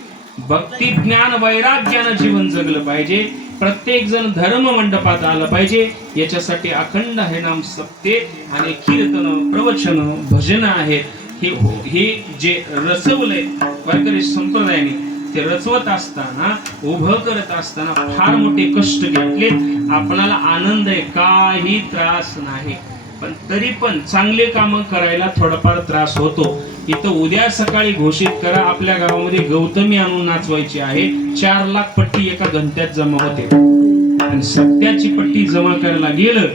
भक्ती ज्ञान वैराग्यानं जीवन जगलं पाहिजे प्रत्येक जण धर्म मंडपात आलं पाहिजे याच्यासाठी अखंड हरिनाम सप्ते आणि कीर्तन प्रवचन भजन आहेत हे जे रचवलंय वारकरी संप्रदायाने ते रचवत असताना उभं करत असताना फार मोठे कष्ट घेतले आपणाला आनंद आहे काही त्रास नाही पण तरी पण चांगले काम करायला थोडाफार त्रास होतो इथं उद्या सकाळी घोषित करा आपल्या गावामध्ये गौतमी आणून नाचवायची आहे 4 लाख पट्टी एका घंट्यात जमा होते आणि सत्याची पट्टी जमा करायला गेलं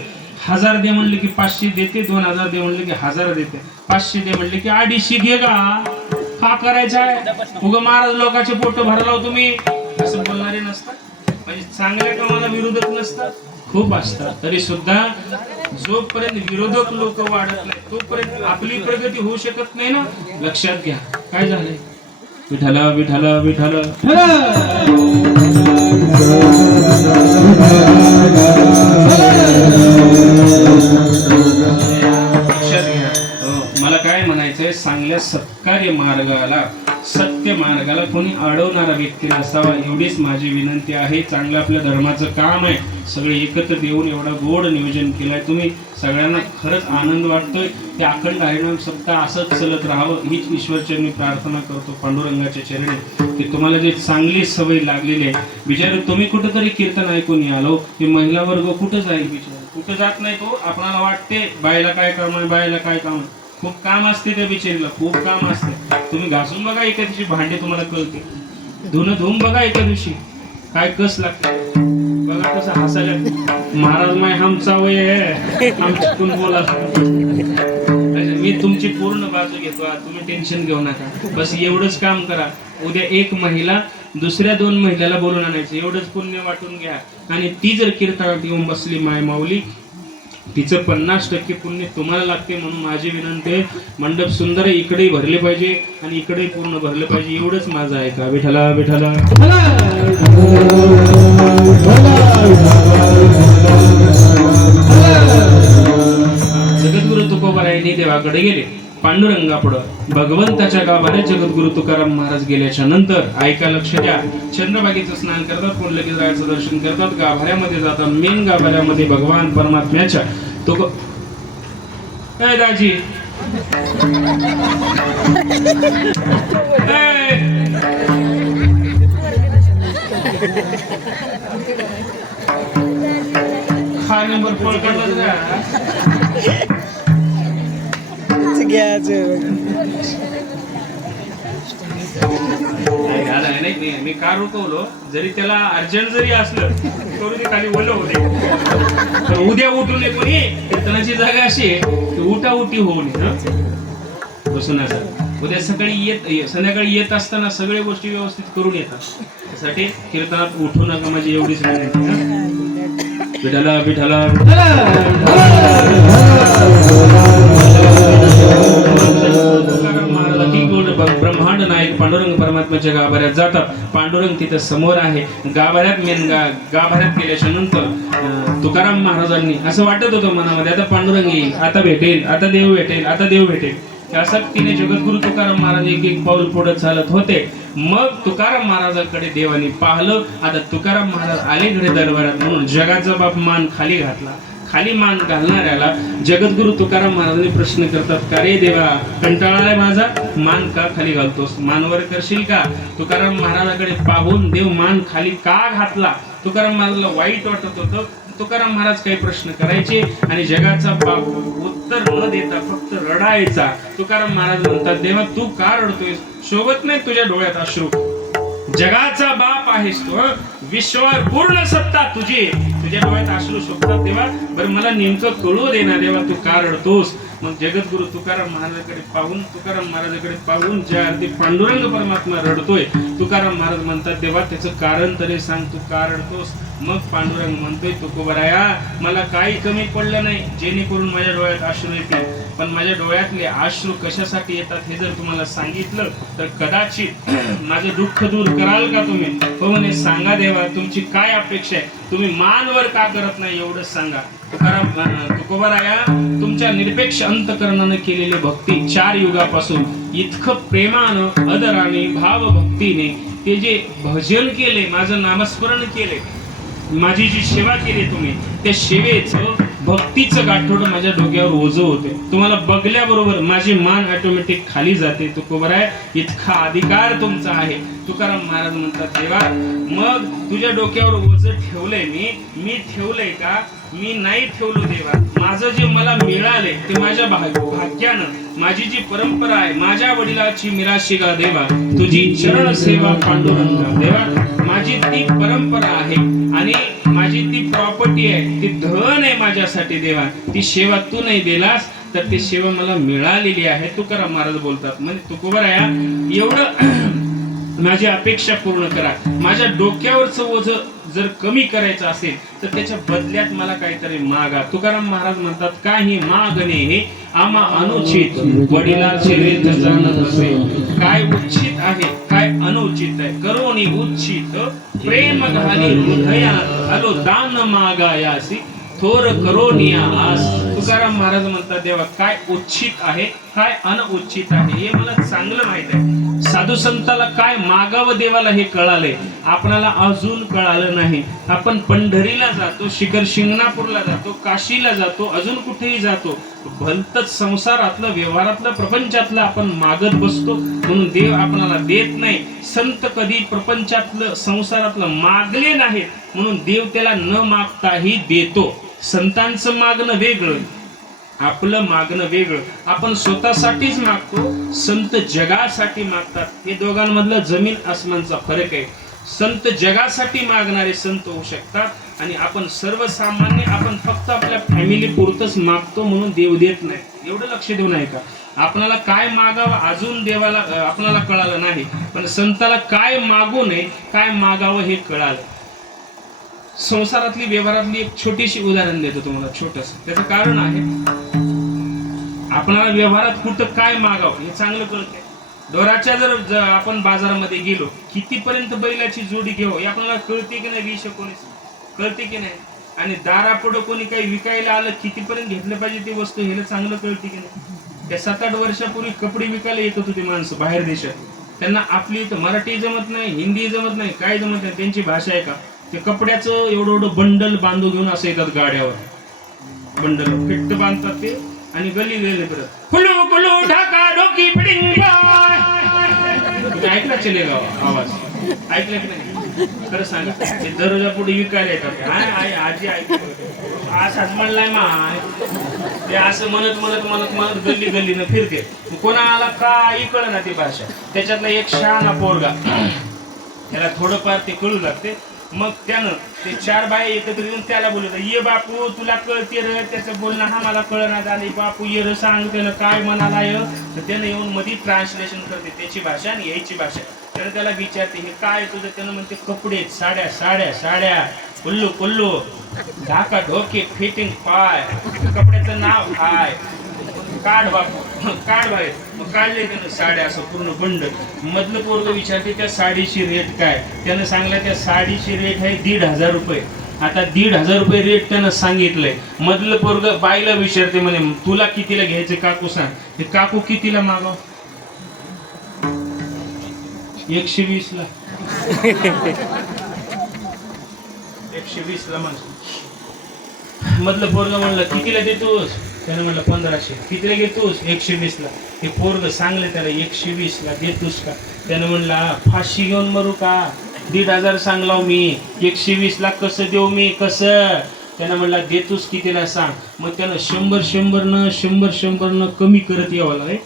1000 दे म्हणले की 500 देते 2000 दे म्हणले की 1000 देते 500 दे म्हणले की 250 घे का करायचं आहे उगा महाराज लोकांचे पोट भरला तुम्ही असं बोलणारे नसतात म्हणजे चांगल्या कामाला विरोधक नसतात खूप असतात तरी सुद्धा जोपर्यंत विरोधक लोक वाढत नाही तोपर्यंत आपली प्रगती होऊ शकत नाही ना लक्षात घ्या काय झालंय विठला विठला विठला मला काय म्हणायचंय चांगल्या सत्कार्य मार्गाला सत्य मार्गाला कोणी अडवणारा व्यक्ती नसावा एवढीच माझी विनंती आहे चांगलं आपल्या धर्माचं काम आहे सगळे एकत्र येऊन एवढा गोड नियोजन केलंय तुम्ही सगळ्यांना खरंच आनंद वाटतोय ते अखंड हरिनाम सप्ताह असंच चलत राहावं हीच ईश्वरचरणी प्रार्थना करतो पांडुरंगाच्या चरणी की तुम्हाला जे चांगली सवय लागलेली आहे बिचारे तुम्ही कुठेतरी कीर्तन ऐकून आलो हे महिला वर्ग कुठं जाईल बिचारे कुठं जात नाही तो आपणाला वाटते बायला काय काम आहे बायला काय काम आहे खूप काम असते त्या बिचारीला खूप काम असते तुम्ही घासून बघा एका दिवशी भांडे तुम्हाला कळते धुवून बघा एका दिवशी काय कस लागते बघा कसं हसायला महाराज माय आमचा वय आहे आमची कोण बोला मी तुमची पूर्ण बाजू घेतो तुम्ही टेन्शन घेऊ नका बस एवढंच काम करा उद्या एक महिला दुसऱ्या 2 महिलाला बोलून आणायचं एवढंच पुण्य वाटून घ्या आणि ती जर कीर्तनात येऊन बसली माय माऊली तिचं 50% पुण्य तुम्हाला लागते म्हणून माझी विनंती आहे मंडप सुंदर आहे इकडेही भरले पाहिजे आणि इकडेही पूर्ण भरले पाहिजे एवढंच माझं आहे का विठला विठला जगद्गुरु तुकोबारायांनी देवाकडे गेले पांडुरंगापुढं भगवंताच्या गाभाऱ्यात जगद्गुरु तुकाराम महाराज गेल्याच्या नंतर ऐका लक्ष द्या चंद्रभागेचं स्नान करतात कोण लगेच रायाचं दर्शन करतात गाभाऱ्यामध्ये जातात मेन गाभाऱ्यामध्ये भगवान परमात्म्याच्या तुको दाजी हा नंबर फोन करला मी का रुकवलो जरी त्याला अर्जंट जरी असलं करू दे खाली ओलं होते तर उद्या उठून नये कोणी कीर्तनाची जागा अशी आहे उठा उठी होऊ नये बसून असं उद्या सकाळी संध्याकाळी येत असताना सगळ्या गोष्टी व्यवस्थित करून येतात त्यासाठी कीर्तनात उठू नका माझी एवढीच विनंती विठला विठला ब्रह्मांड नायक पांडुरंग परमात्म्याच्या गाभाऱ्यात जातात पांडुरंग तिथे समोर आहे गाभाऱ्यात मेन गाभाऱ्यात गेल्याच्या नंतर तुकाराम महाराजांनी असं वाटत होतं मनामध्ये आता पांडुरंग येईल आता भेटेल आता देव भेटेल आता देव भेटेल त्या सक्तीने जगद्गुरु तुकाराम महाराज एक एक पाऊल पुढे चालत होते. मग तुकाराम महाराजांकडे देवानी पाहिलं. आता तुकाराम महाराज आले घरी दरबारात म्हणून जगाचा बाप मान खाली घातला. खाली मान घालणाऱ्याला जगद्गुरु तुकाराम महाराजांनी प्रश्न करतात, का रे देवा, कंटाळालाय माझा, मान का खाली घालतोस, मानवर करशील का? तुकाराम महाराजाकडे पाहून देव मान खाली का घातला? तुकाराम महाराजाला वाईट वाटत होतं. तुकाराम महाराज काही प्रश्न करायचे आणि जगाचा बाप उत्तर न देता फक्त रडायचा. तुकाराम महाराज म्हणतात, देवा तू का रडतोय? शोभत नाही तुझ्या डोळ्यात अश्रू. जगाचा बाप आहेस तू, विश्वावर पूर्ण सत्ता तुझी, तुझ्या डोळ्यात अश्रू शोभतात देवा. बरं मला नेमकं कळू दे ना देवा, तू का रडतोस? मग जगद्गुरु तुकाराम महाराजांकडे पाहून, तुकाराम महाराजांकडे पाहून ज्या अर्थी पांडुरंग परमात्मा रडतोय, तुकाराम महाराज म्हणतात, देवा त्याचं कारण तरी सांग, तू का रडतोस? मग पांडुरंग म्हणतोय, तुकोबराया मला काही कमी पडलं नाही जेणेकरून माझ्या डोळ्यात अश्रू येतील, पण माझ्या डोळ्यातले अश्रू कशासाठी येतात हे जर तुम्हाला सांगितलं तर कदाचित माझं दुःख दूर कराल का तुम्ही? हो म्हणे, सांगा देवा तुमची काय अपेक्षा आहे, तुम्ही मानवर का करत नाही एवढंच सांगा. तुकोबराया तुमच्या निरपेक्ष अंतकरणानं केलेली भक्ती 4 युगापासून इतकं प्रेमानं, आदराने, भावभक्तीने ते जे भजन केले, माझं नामस्मरण केले, माझी जी सेवा केली तुम्ही, त्या सेवेचं, भक्तीचं गाठोडं माझ्या डोक्यावर ओझं होते. तुम्हाला बघल्याबरोबर माझी मान ऑटोमॅटिक खाली जाते. तुकोबराय इतका अधिकार तुमचा आहे. तुकाराम महाराज म्हणतात, देवा मग तुझ्या डोक्यावर ओझं ठेवलंय मी ठेवलंय का? मी नाही ठेवलो देवा. माझं जे मला मिळाले ते माझ्या भाग्यानं, माझी जी परंपरा आहे, माझ्या वडिलाची मिराशिगा देवा, तुझी चरण सेवा पांडुरंगा देवा, माझी ती परंपरा आहे आणि माझी ती प्रॉपर्टी आहे, ती धन आहे माझ्यासाठी देवा. ती सेवा तू नाही दिलास तर ती सेवा मला मिळालेली आहे. तुकाराम महाराज बोलतात, म्हणजे तुकोबराया एवढं माझी अपेक्षा पूर्ण करा. माझ्या डोक्यावरचं ओझं जर कमी करायचं असेल तर त्याच्या बदल्यात मला काहीतरी मागा. तुकाराम महाराज म्हणतात, काही मागणे हे आम्हा अनुचित, वडिलांचे रेत जाणत असे. काय उचित आहे काय अनुचित आहे, करोनी उचित प्रेम घाली हृदयात, आलो दान मागायासी थोर करोनिया आस. तुकाराम महाराज म्हणतात, देवा काय उचित आहे काय अनुचित आहे हे मला चांगलं माहित आहे. साधू संताला काय मागावं देवाला हे कळाले, आपणाला अजून कळालं नाही. आपण पंढरीला जातो, शिखर शिंगणापूरला जातो, काशीला जातो, अजून कुठेही जातो, भलतच संसारातलं, व्यवहारातलं, प्रपंचातलं आपण मागत बसतो म्हणून देव आपणाला देत नाही. संत कधी प्रपंचातलं, संसारातलं मागले नाही म्हणून देव त्याला न मागताही देतो. संतांचं मागणं वेगळं, आपलं मागणं वेगळं. आपण स्वतःसाठीच मागतो, संत जगासाठी मागतात. हे दोघांमधला जमीन आसमानचा फरक आहे. संत जगासाठी मागणारे संत होऊ शकतात आणि आपण सर्वसामान्य, आपण फक्त आपल्या फॅमिली पुरतच मागतो म्हणून देव देत नाही. एवढं लक्ष देऊ नये का? आपणाला काय मागावं अजून देवाला आपणाला कळालं नाही, पण संताला काय मागू नये, काय मागावं हे कळालं. संसारातली, व्यवहारातली एक छोटीशी उदाहरण देतो तुम्हाला, छोटस. त्याचं कारण आहे, आपल्याला व्यवहारात कुठं काय मागावं हे चांगलं कळतंय. दोराच्या जर आपण बाजारामध्ये गेलो, कितीपर्यंत बैलाची जोडी घेऊ हे आपल्याला कळते की नाही, 20-19 कळते की नाही. आणि दारापुढं कोणी काही विकायला आलं, कितीपर्यंत घेतलं पाहिजे ती वस्तू हे चांगलं कळते की नाही. त्या 7-8 वर्षापूर्वी कपडे विकायला येत होती माणसं बाहेर देशात. त्यांना आपली इथं मराठी जमत नाही, हिंदी जमत नाही, काय जमत नाही, त्यांची भाषा आहे का? ते कपड्याचं एवढं एवढं बंडल बांधून घेऊन असं येतात गाड्यावर, बंडल फिट्ट बांधतात ते आणि गली गेले परत कुलू कुलू ढाका डोकी पिडिंगा. ऐकला चलेगाव आवाज, ऐकलं की नाही? खरं सांगा, ते दररोजा पुढे विकायला येतात. आजी ऐकलं असाच म्हणलाय माय, ते असं म्हणत म्हणत म्हणत म्हणत गल्ली गल्लीनं फिरते. कोणाला काही कळ ना ती भाषा. त्याच्यातला एक शहाणा पोरगा, त्याला थोडंफार ते कळू लागते. मग त्यानं ते 4 बाया एकत्र येऊन त्याला बोलत, ये बापू तुला कळते रे? त्याचं बोलणं हा मला कळना झाली. बापू ये रे सांग त्याला काय म्हणाला. तर त्यानं येऊन मध्ये ट्रान्सलेशन करते त्याची भाषा आणि यायची भाषा. त्यानं त्याला विचारते हे काय तुझं? त्यानं म्हणते कपडे, साड्या साड्या साड्या, कुल्लू कुल्लू, ढाका ढोके, फिटिंग पाय, कपड्याचं नाव काय? काढ बापू, काढ बाहेर. मग काढले त्यानं साड्या, असं पूर्ण बंड. मधलं पोरग विचारते त्या साडीची रेट काय? त्यानं सांगलं त्या साडीची रेट आहे 1,500 रुपये. आता 1,500 रुपये रेट त्यानं सांगितलंय. मधलं पोरग बाईला विचारते म्हणे तुला कितीला घ्यायचे काकू सांग. ते काकू कितीला मागव? 120 ला. 120 ला माणसं. मधलं पोरग म्हणलं कितीला देतोस? त्याने म्हणलं 1500. कितीला घेतोस? 120 ला. ते पोरग सांगले त्याला 120 ला देतोस का? त्यानं म्हणला फाशी घेऊन मरू का? 1,500 सांगलाव मी, 120 ला कसं देऊ मी? कसं? त्यानं म्हणला देतोस कितीला सांग. मग त्यानं 100 न कमी करत यावं लागेल.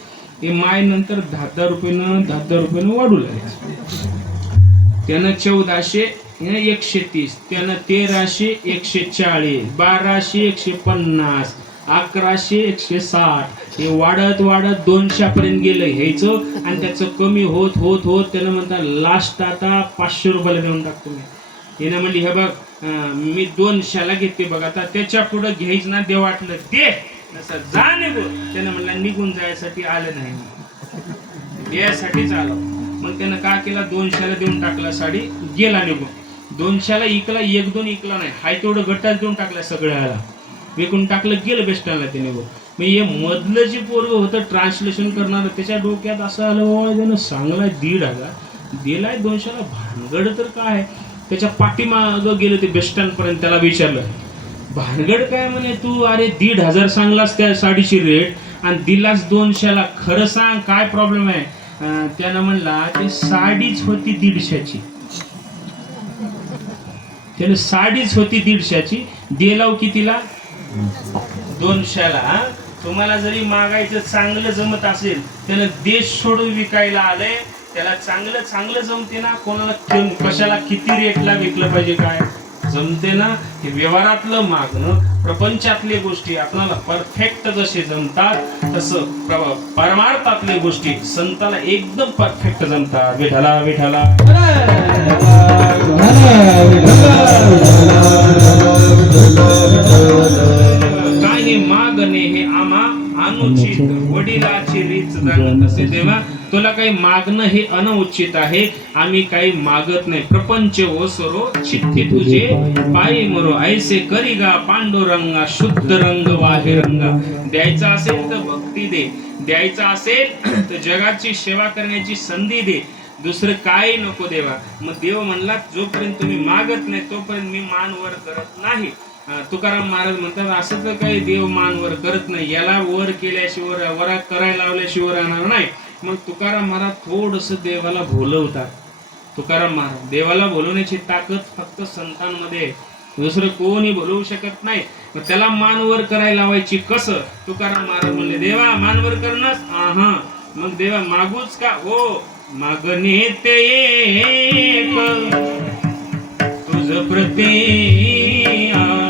हे माय नंतर 10 रुपयानं वाढू लागले. त्यानं 1400, 130, त्यानं 1300, 140, 1200, 150, 1100, 160. हे वाढत 200 पर्यंत गेलं ह्याचं. आणि त्याचं कमी होत त्यानं म्हणता लास्ट आता 500 रुपयाला देऊन टाकतो मी. त्यानं म्हणली हे बघ मी 200ला घेते बघ, आता त्याच्या पुढं घ्यायच ना, दे वाटलं दे, नसं जा निघून. त्यानं म्हणलं निघून जायसाठी आलं नाही, द्यायसाठीच आलो. मग त्यानं काय केला, 200ला देऊन टाकला साडी, गेला निघून. 200ला इकला, 1-2 इकला नाही, हाय तेवढं गट्टाच देऊन टाकला सगळ्याला, विकून टाकलं, गेलं बेस्टाला ते निघून. मग हे मधलं जे पोरग होतं ट्रान्सलेशन करणार, त्याच्या डोक्यात असं आलं त्यानं सांगलाय 1,500 दिलाय 200ला, भानगड तर काय. त्याच्या पाठीमागं गेलं ते बेस्टन पर्यंत, त्याला विचारलं भानगड काय म्हणे तू? अरे 1,500 सांगलास त्या साडीची रेट आणि दिलास 200ला, खरं सांग काय प्रॉब्लेम आहे? त्यानं म्हणला ते साडीच होती 150ची, त्यानं साडीच होती 150ची, दिलाव कितीला? 200ला. तुम्हाला जरी मागायचं चांगलं जमत असेल, त्यानं देश सोडून विकायला आलंय, त्याला चांगलं जमते ना, कोणाला कशाला किती रेटला विकलं पाहिजे काय जमते ना. हे व्यवहारातलं मागणं, प्रपंचातले गोष्टी आपल्याला परफेक्ट जसे जमतात, तसं परमार्थातले गोष्टी संताला एकदम परफेक्ट जमतात. विठाला विठाला काही मागणे हे आम्हा अनुचित, वडिलाची रीत तसे देवा तुला काही मागणं हे अनउचित आहे, आम्ही काही मागत नाही. प्रपंच ओसरो चित्ती तुझे पायी मरो, ऐसे करी गा पांडुरंगा, शुद्ध रंग वाहे रंगा. द्यायचा असेल तर भक्ती दे, द्यायचा असेल तर जगाची सेवा करण्याची संधी दे, दुसरं काही नको देवा. मग देव म्हणला जोपर्यंत तुम्ही मागत नाही तोपर्यंत मी मान वर करत नाही. तुकाराम महाराज म्हणतात असं तर काही देव मान वर करत नाही, याला वर केल्याशिवाय, वर करायला लावल्याशिवाय राहणार नाही. मग तुकाराम महाराज थोडस देवाला भोलवतात. तुकाराम महाराज देवाला बोलवण्याची ताकद फक्त संतांमध्ये, दुसरं कोणी बोलवू शकत नाही. त्याला मानवर करायला लावायची कसं? तुकाराम महाराज म्हणले देवा मानवर करणं, हा मग देवा मागूच का? हो, मागणे ते एक तुझ प्रती आहे.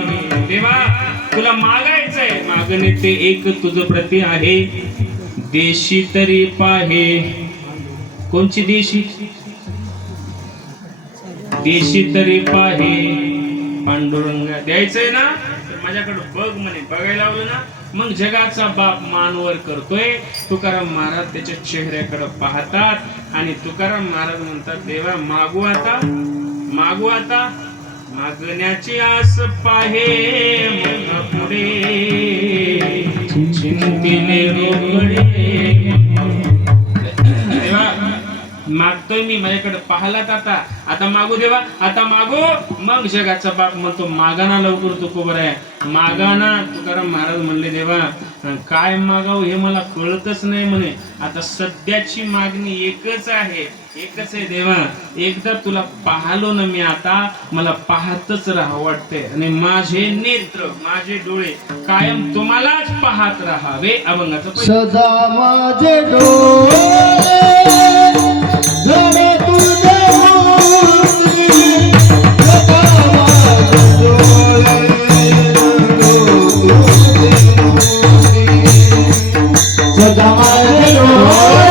देवा तुला मागायचंय, मागणे ते एक तुझ प्रती आहे. देशी तरी पाहे, कोणची देशी? देशी तरी पाहे पांडुरंगा. द्यायचंय ना तर माझ्याकडे बघ म्हणे, बघायला लावलं ना मग जगाचा बाप मानवर करतोय. तुकाराम महाराज त्याच्या चेहऱ्याकडे पाहतात आणि तुकाराम महाराज म्हणतात देवा मागू आता, मागू आता, मागण्याची आस पाहे मग पुढे चिंतेने रोकडे. देवा मागतोय मी, माझ्याकडे पाहलात आता, आता मागू देवा, आता मागू. मग जगाचा बाप म्हणतो मागाना लवकर, तू बरं आहे मागाना. तुकाराम महाराज म्हणले देवा काय मागाव हे मला कळतच नाही म्हणे. आता सध्याची मागणी एकच आहे, एकच आहे देवा, एकदा तुला पाहलो ना मी, आता मला पाहतच राहावं वाटतंय आणि माझे नेत्र, माझे डोळे कायम तुम्हालाच पाहत राहावे. अभंगाचं सदा माझे डोळे जडे तुझे मूर्ती, सदा माझे डोळे सदा माझे डोळे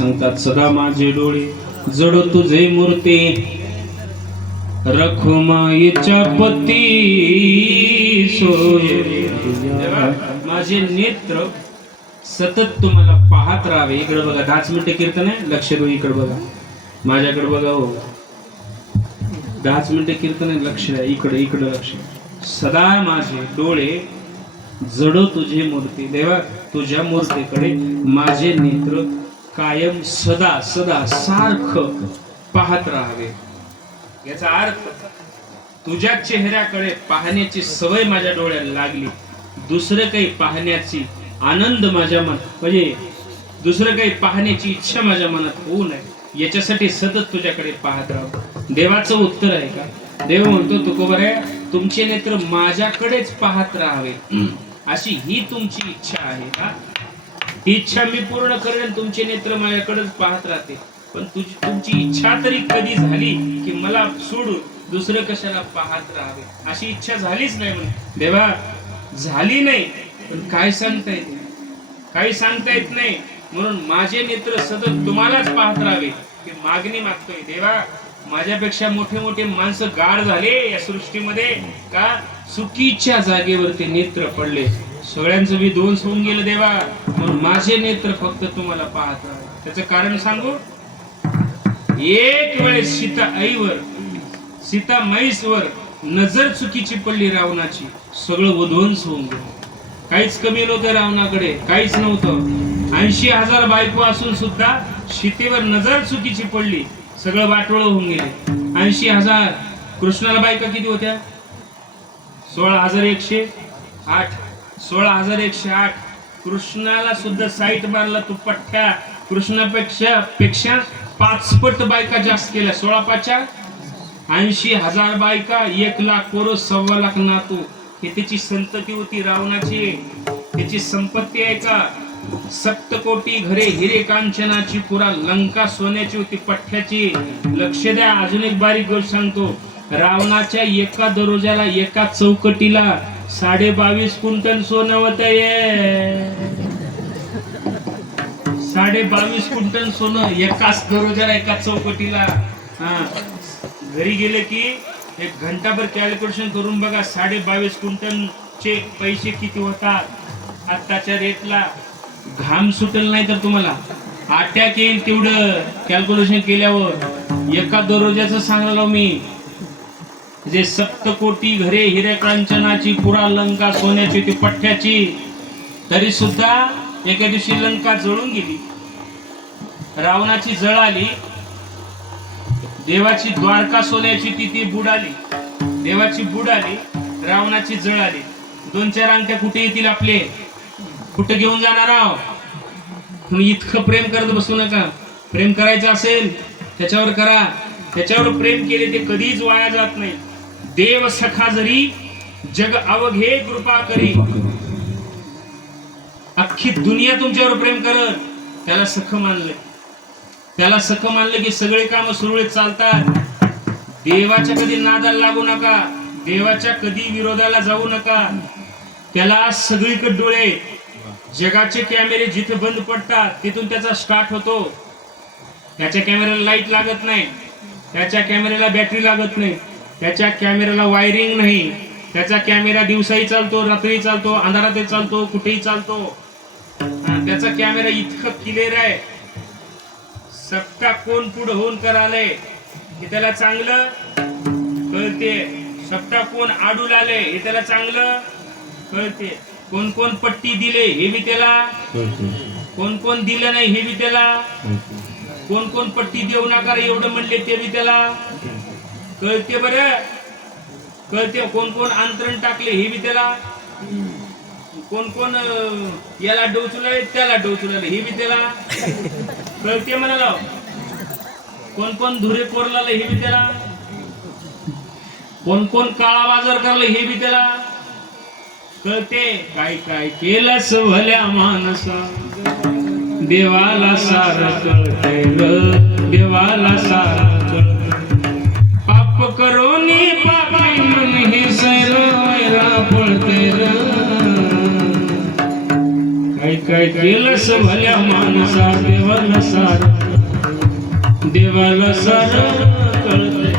सांगतात सदा माझे डोळे जडो तुझे मूर्ती रखुमाईच्या पती सोय देवा, माझे नेत्र सतत तुम्हाला पाहत राहावे. इकडे बघा 10 मिनिटं कीर्तन आहे, लक्ष देऊ. इकडे बघा, माझ्याकडे बघा. हो 10 मिनिटं कीर्तन आहे, लक्ष द्या. इकडे इकडे लक्ष. सदा माझे डोळे जडो तुझे मूर्ती देवा, तुझ्या मूर्तीकडे माझे नेत्र कायम सदा सदा सारखं पाहत राहावे. याचा अर्थ तुझ्या चेहऱ्याकडे पाहण्याची सवय माझ्या डोळ्याला लागली, दुसरं काही पाहण्याची आनंद माझ्या मनात म्हणजे दुसरं काही पाहण्याची इच्छा माझ्या मनात होऊ नये याच्यासाठी सतत तुझ्याकडे पाहत राहावं. देवाचं उत्तर आहे का? देव म्हणतो तुकोबरे, तुमचे नेत्र माझ्याकडेच पाहत राहावे अशी ही तुमची इच्छा आहे का? ही इच्छा मी पूर्ण करेन, तुमचे नेत्र माझ्याकडेच पाहत राहते. पण तुमची इच्छा तरी कधी झाली की मला सोडून दुसरं कशाला पाहत राहावे अशी इच्छा झालीच नाही. म्हणे देवा झाली नाही, पण काय सांगता येत नाही, काही सांगता येत नाही. म्हणून माझे नेत्र सतत तुम्हालाच पाहत राहावे की मागणी मागतोय. देवा माझ्यापेक्षा मोठे मोठे माणसं गाढ झाले या सृष्टीमध्ये का चुकीच्या जागेवरती नेत्र पडले, सगळ्यांचं विध्वंस होऊन गेलं देवा. म्हणून माझे नेत्र फक्त तुम्हाला पाहत राहावे. त्याचं कारण सांगू. एक वेळेस सीता म्हैसवर नजर चुकीची पडली रावणाची, सगळं उध्वंस होऊन गेलं. काहीच कमी नव्हतं रावणाकडे, काहीच नव्हतं. 80,000 बायको असून सुद्धा सीतेवर नजर चुकीची पडली, सगळं वाटोळ होऊन गेले. 80,000. कृष्णाला बायका किती होत्या? 16,108. 16,108. कृष्णाला सुद्धा साईट मारला तू पठ्ठ्या. कृष्णापेक्षा 5 पट बायका जास्त केल्या. 16 80,000 बायका, 1,00,000 पोरं, 1,25,00,000 नातू. हे त्याची संतती होती रावणाची. त्याची संपत्ती आहे का? 7 घरे हिरे कांचनाची, पुरा लंका सोन्याची होती, पठ्ठ्याची. लक्ष द्या, अजून एक बारीक गोष्ट सांगतो. रावणाच्या एका दरवाजाला, एका चौकटीला 22.5 क्विंटल सोनं होत. 22.5 क्विंटल सोनं एकाच दरवाजाला, एका चौकटीला. घरी गेले की 1 घंटाभर कॅल्क्युलेशन करून बघा 22.5 क्विंटलचे पैसे किती होतात आत्ताच्या रेटला. घाम सुटेल नाही तर तुम्हाला अटॅक येईल तेवढं कॅल्क्युलेशन केल्यावर. एका दरवाजाचं सांगलो मी, जे 7 घरे हिरे कांचनाची, पुरा लंका सोन्याची होती, पठ्ठ्याची. तरी सुद्धा एका दिवशी लंका जळून गेली, रावणाची जळाली. देवाची द्वारका सोन्याची ती बुडाली. देवाची बुडाली, रावणाची जळाली. 2-4 अंगठ्या कुठे येतील आपले? कुठे घेऊन जाणार आहो? इतकं प्रेम करत बसू नका. प्रेम करायचं असेल त्याच्यावर करा. त्याच्यावर प्रेम केले ते कधीच वाया जात नाही. देव सखा जरी जग अवघे कृपा करी. अख्खी दुनिया तुमच्यावर प्रेम करत, त्याला सख मानलं. त्याला सख मानलं की सगळे काम सुरळीत चालतात. देवाच्या कधी नादाला लागू नका, देवाच्या कधी विरोधाला जाऊ नका. त्याला सगळीकडे डोळे. जगाचे कॅमेरे जिथे बंद पडतात तिथून त्याचा स्टार्ट होतो. त्याच्या कॅमेऱ्याला लाईट लागत नाही, त्याच्या कॅमेऱ्याला बॅटरी लागत नाही, त्याच्या कॅमेऱ्याला वायरिंग नाही. त्याचा कॅमेरा दिवसाही चालतो, रात्री चालतो, अंधारातही चालतो, कुठेही चालतो. त्याचा कॅमेरा इतकं क्लिअर आहे. सत्ता कोण पुढे होऊन करालय हे त्याला चांगलं कळते. सत्ता कोण आडूल आले हे त्याला चांगलं कळते. कोण कोण पट्टी दिले हे बी त्याला, कोण कोण दिलं नाही हे बी त्याला, कोण कोण पट्टी देऊ नका एवढं म्हणले ते बी त्याला कळते. बरं कळते. कोण कोण अंतरण टाकले हे बी त्याला, कोण कोण याला डोचुलाले त्याला डोचुलाले हे बी त्याला कळते म्हणाला. कोण कोण धुरे कोरलाले हे बी त्याला, कोण कोण काळा बाजार करले हे बी त्याला कळते. काय काय केलंस भल्या माणसा, देवाला सार कळते ग, देवाला सार कळते. पाप करोनी पापी मन हे सैर वैरा पळते र. काय काय केलंस भल्या माणसा देवाला सार कळते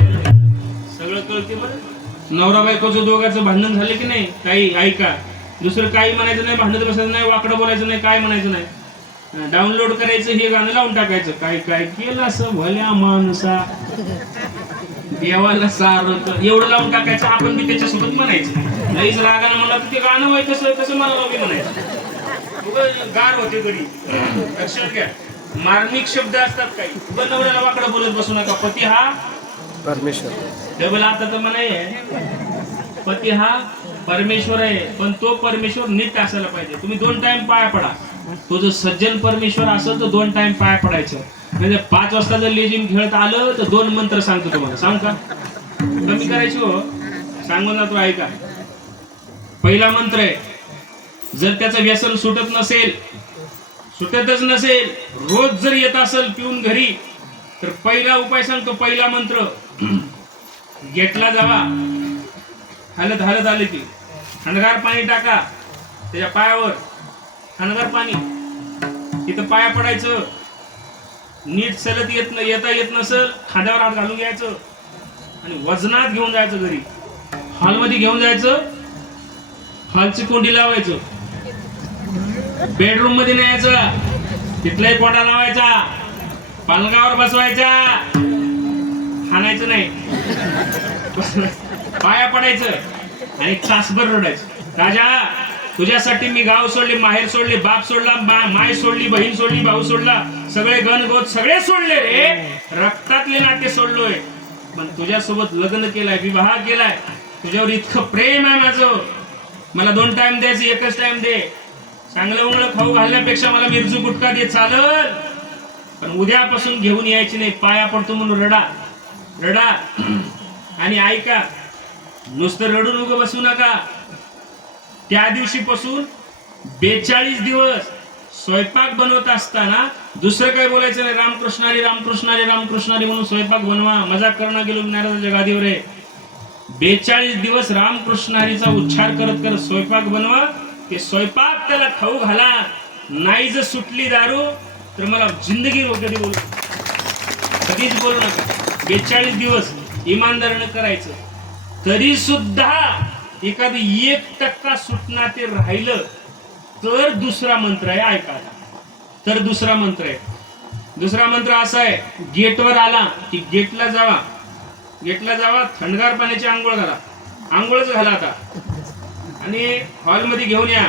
सगळं कळते बरं नवरा बायकोचं दोघांचं भांडण झालं की नाही काही ऐका दुसरं काही म्हणायचं नाही भांडत बसायचं नाही वाकडं बोलायचं नाही काय म्हणायचं नाही डाउनलोड करायचं हे गाणं लावून टाकायचं काय काय केलं असं भल्या माणसा देवाला सार एवढं लावून टाकायचं आपण बी त्याच्यासोबत म्हणायचं नाहीच रागानं म्हणलं तर ते गाणं व्हाय कसं मला बी म्हणायचं उगाच गार होते घरी लक्षात घ्या मार्मिक शब्द असतात काही बनवण्याला वाकडं बोलत बसू नका पती हा परमेश्वर डबल आता तर म्हणाय पती हा परमेश्वर आहे पण तो परमेश्वर नीट असायला पाहिजे तुम्ही 2 टाइम पाया पडा तो जर सज्जन परमेश्वर असेल तर 2 टाइम पाया पडायचं म्हणजे 5 वाजता जर लेझिम खेळत आलं तर 2 मंत्र सांगतो तुम्हाला सांग का कमी करायची हो सांगून ना तू ऐका पहिला मंत्र आहे जर त्याचं व्यसन सुटतच नसेल रोज जर येत असेल पिऊन घरी तर पहिला उपाय सांगतो पहिला मंत्र गेटला जावा हालत आले की थंडगार पाणी टाका त्याच्या पायावर थंडगार पाणी तिथं पाया पडायचं नीट चलत येता येत नसेल खांद्यावर हात घालून घ्यायचं आणि वजनात घेऊन जायचं घरी हॉलमध्ये घेऊन जायचं हॉलची कोंडी लावायचं बेडरूम मध्ये न्यायचं तिथलाही कोंडा लावायचा पालगावर बसवायचा हाणायचं नाही पाया पडायचं आणि तासभर रडायचं राजा तुझ्यासाठी मी गाव सोडले माहेर सोडले बाप सोडला माय सोडली बहीण सोडली भाऊ सोडला सगळे गणगोत सगळे सोडले रे रक्तातले नाते सोडलोय पण तुझ्यासोबत लग्न केलाय विवाह केलाय तुझ्यावर इतकं प्रेम आहे माझं मला 2 टाइम द्यायचं एकच टाइम दे चांगलं उंगळं खाऊ घालण्यापेक्षा मला मिरचू गुटखा दे चालल पण उद्यापासून घेऊन यायची नाही पाया पडतो म्हणून रडा आणि ऐका नुसतं रडून उगं बसू नका त्या दिवशीपासून 42 दिवस स्वयंपाक बनवत असताना दुसरं काही बोलायचं नाही रामकृष्णारी रामकृष्णारी रामकृष्णारी म्हणून स्वयंपाक बनवा मजाक करणं गेलो नारदाच्या गादीवर आहे 42 दिवस रामकृष्णारीचा उच्चार करत करत स्वयंपाक बनवा ते स्वयंपाक त्याला खाऊ घाला नाही जर सुटली दारू तर मला जिंदगी कधी बोलू कधीच बोलू नका 42 दिवस इमानदारीने करायचं तरी सुद्धा एखादी 1% सुटणार ते राहिलं तर दुसरा मंत्र आहे ऐका तर दुसरा मंत्र असा आहे गेटवर आला की गेटला जावा थंडगार पाण्याची आंघोळच घाला आता आणि हॉलमध्ये घेऊन या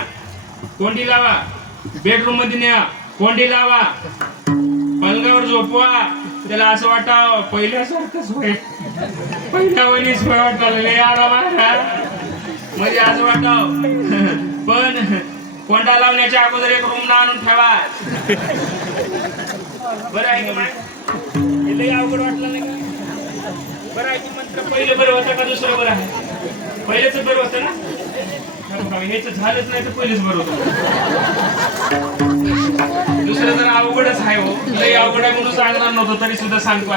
कोंडी लावा बेडरूम मध्ये न्या कोंडी लावा पलंगावर झोपवा त्याला असं वाटावं पहिल्यासारखंच होय पहिल्यावणीच वाटायला आराम म्हणजे असं वाटावं पण कोंडा लावण्याच्या अगोदर एक रूम आणून ठेवा बरं आहे की माय अवघड वाटलं नाही का बरं आहे की मंत्र पहिलं बरं होतं का दुसरं बरं आहे पहिलेच बरं होतं ना हेच झालंच नाही तर पहिलेच बरं होतं दुसरं जर अवघडच आहे हो लई अवघड आहे म्हणून सांगणार नव्हतं तरी सुद्धा सांगतो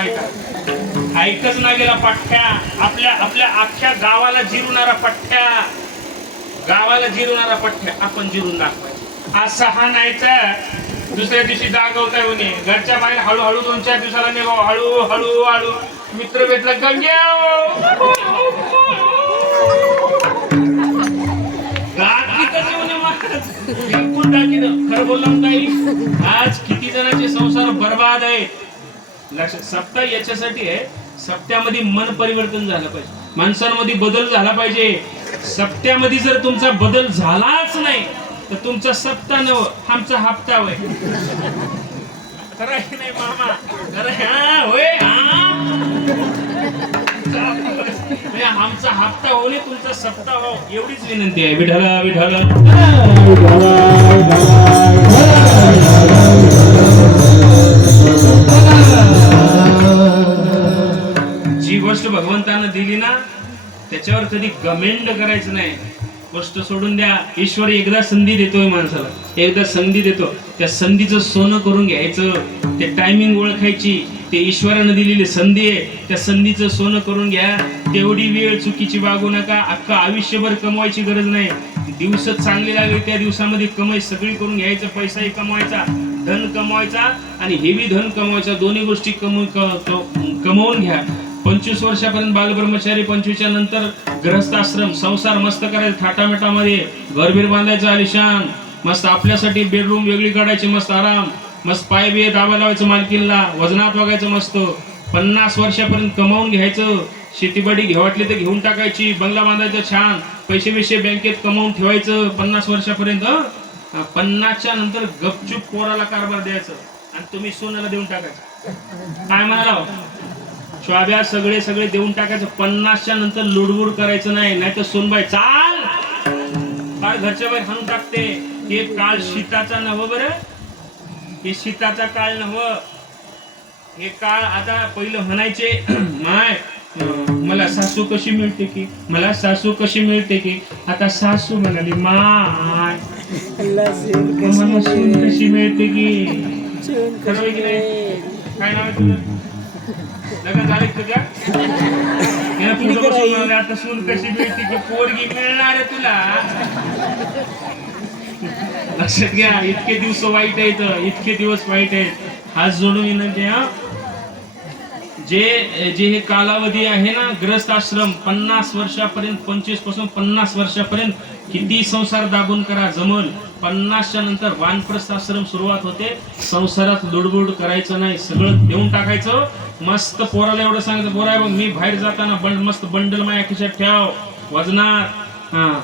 ऐकच ना गेला पठ्ठ्या आपल्या अख्ख्या गावाला जिरवणारा पठ्ठ्या आपण जिरून दाखवायचा असा हा नाहीचा दुसऱ्या दिवशी जागवताय म्हणे घरच्या बाहेर हळूहळू 2-4 दिवसाला निघाव हळू मित्र भेटला गंग्या खरं बोललं ताई आज किती जणांचे संसार बर्बाद आहेत लक्षात सप्ताह याच्यासाठी आहे सप्त्यामध्ये मन परिवर्तन झालं पाहिजे माणसांमध्ये बदल झाला पाहिजे सप्त्यामध्ये जर तुमचा बदल झालाच नाही तर तुमचा सप्ताह नव आमचा हप्ता होय खरं नाही मामा खरं होय आमचा हप्ता होणे तुमचा सप्ताह हो एवढीच विनंती आहे विठ्ठला जी गोष्ट भगवंतानं दिली ना त्याच्यावर कधी गमेंड करायचं नाही गोष्ट सोडून द्या ईश्वर एकदा संधी देतोय माणसाला एकदा संधी देतो त्या संधीचं सोनं करून घ्यायचं ते टायमिंग ओळखायची ते ईश्वरानं दिलेली संधी आहे त्या संधीचं सोनं करून घ्या तेवढी वेळ चुकीची वागू नका अख्खं आयुष्यभर कमवायची गरज नाही दिवस चांगले लागले त्या दिवसामध्ये कमाई सगळी करून घ्यायचं, पैसाही कमवायचा, धन कमवायचा आणि हेवी धन कमवायचा, दोन्ही गोष्टी कमवून घ्या. 25 वर्षापर्यंत बालब्रह्मचारी, 25च्या नंतर गृहस्थाश्रम, संसार मस्त करायचा, थाटामेटामध्ये घरबीर बांधायचं आलिशान, मस्त आपल्यासाठी बेडरूम वेगळी काढायची, मस्त आराम, मस्त पाय बिये दाबा लावायचं मालकीनला, वजनात वागायचं मस्त. 50 वर्षापर्यंत कमावून घ्यायचं, शेतीबाडी घ्या वाटली तर घेऊन टाकायची, बंगला बांधायचा छान, पैसे बिशे बँकेत कमावून ठेवायचं 50 वर्षापर्यंत. 50च्या नंतर गपचूप पोराला कारभार द्यायचं आणि तुम्ही सोनाला देऊन टाकायचं. काय म्हणाला स्वाब्या, सगळे सगळे देऊन टाकायचं. 50च्या नंतर लुडबुड करायचं नाही, नाहीतर सोनबाई चाल फार घरच्या बाहेर हाणून टाकते. हे काळ शीताचा नव्ह, बरं हे शीताचा काळ नव्ह, हे काळ आता पहिलं म्हणायचे माय मला सासू कशी मिळते की, मला सासू कशी मिळते की, आता सासू म्हणाली माय मला सून कशी मिळते की. खरं की नाही? काय नाव आहे तुझं? लग्न झाले तुझ्या? आता सून कशी मिळते की, पोरगी मिळणार आहे तुला. लक्षात घ्या, इतके दिवस वाईट आहेत, इतके दिवस वाईट आहेत. हात जोडून विनंती, हा जे हे कालावधी आहे ना, ग्रस्त आश्रम 50 वर्षापर्यंत, 25 पासून 50 वर्षापर्यंत किती संसार दाबून करा जमल. 50च्या नंतर वानप्रस्थ आश्रम सुरुवात होते. संसारात लुडबुड करायचं नाही, सगळं देऊन टाकायचं. मस्त पोराला एवढं सांगायचं, पोरा बघ मी बाहेर जाताना मस्त बंडल माझ्या खिशात ठेव, वजनात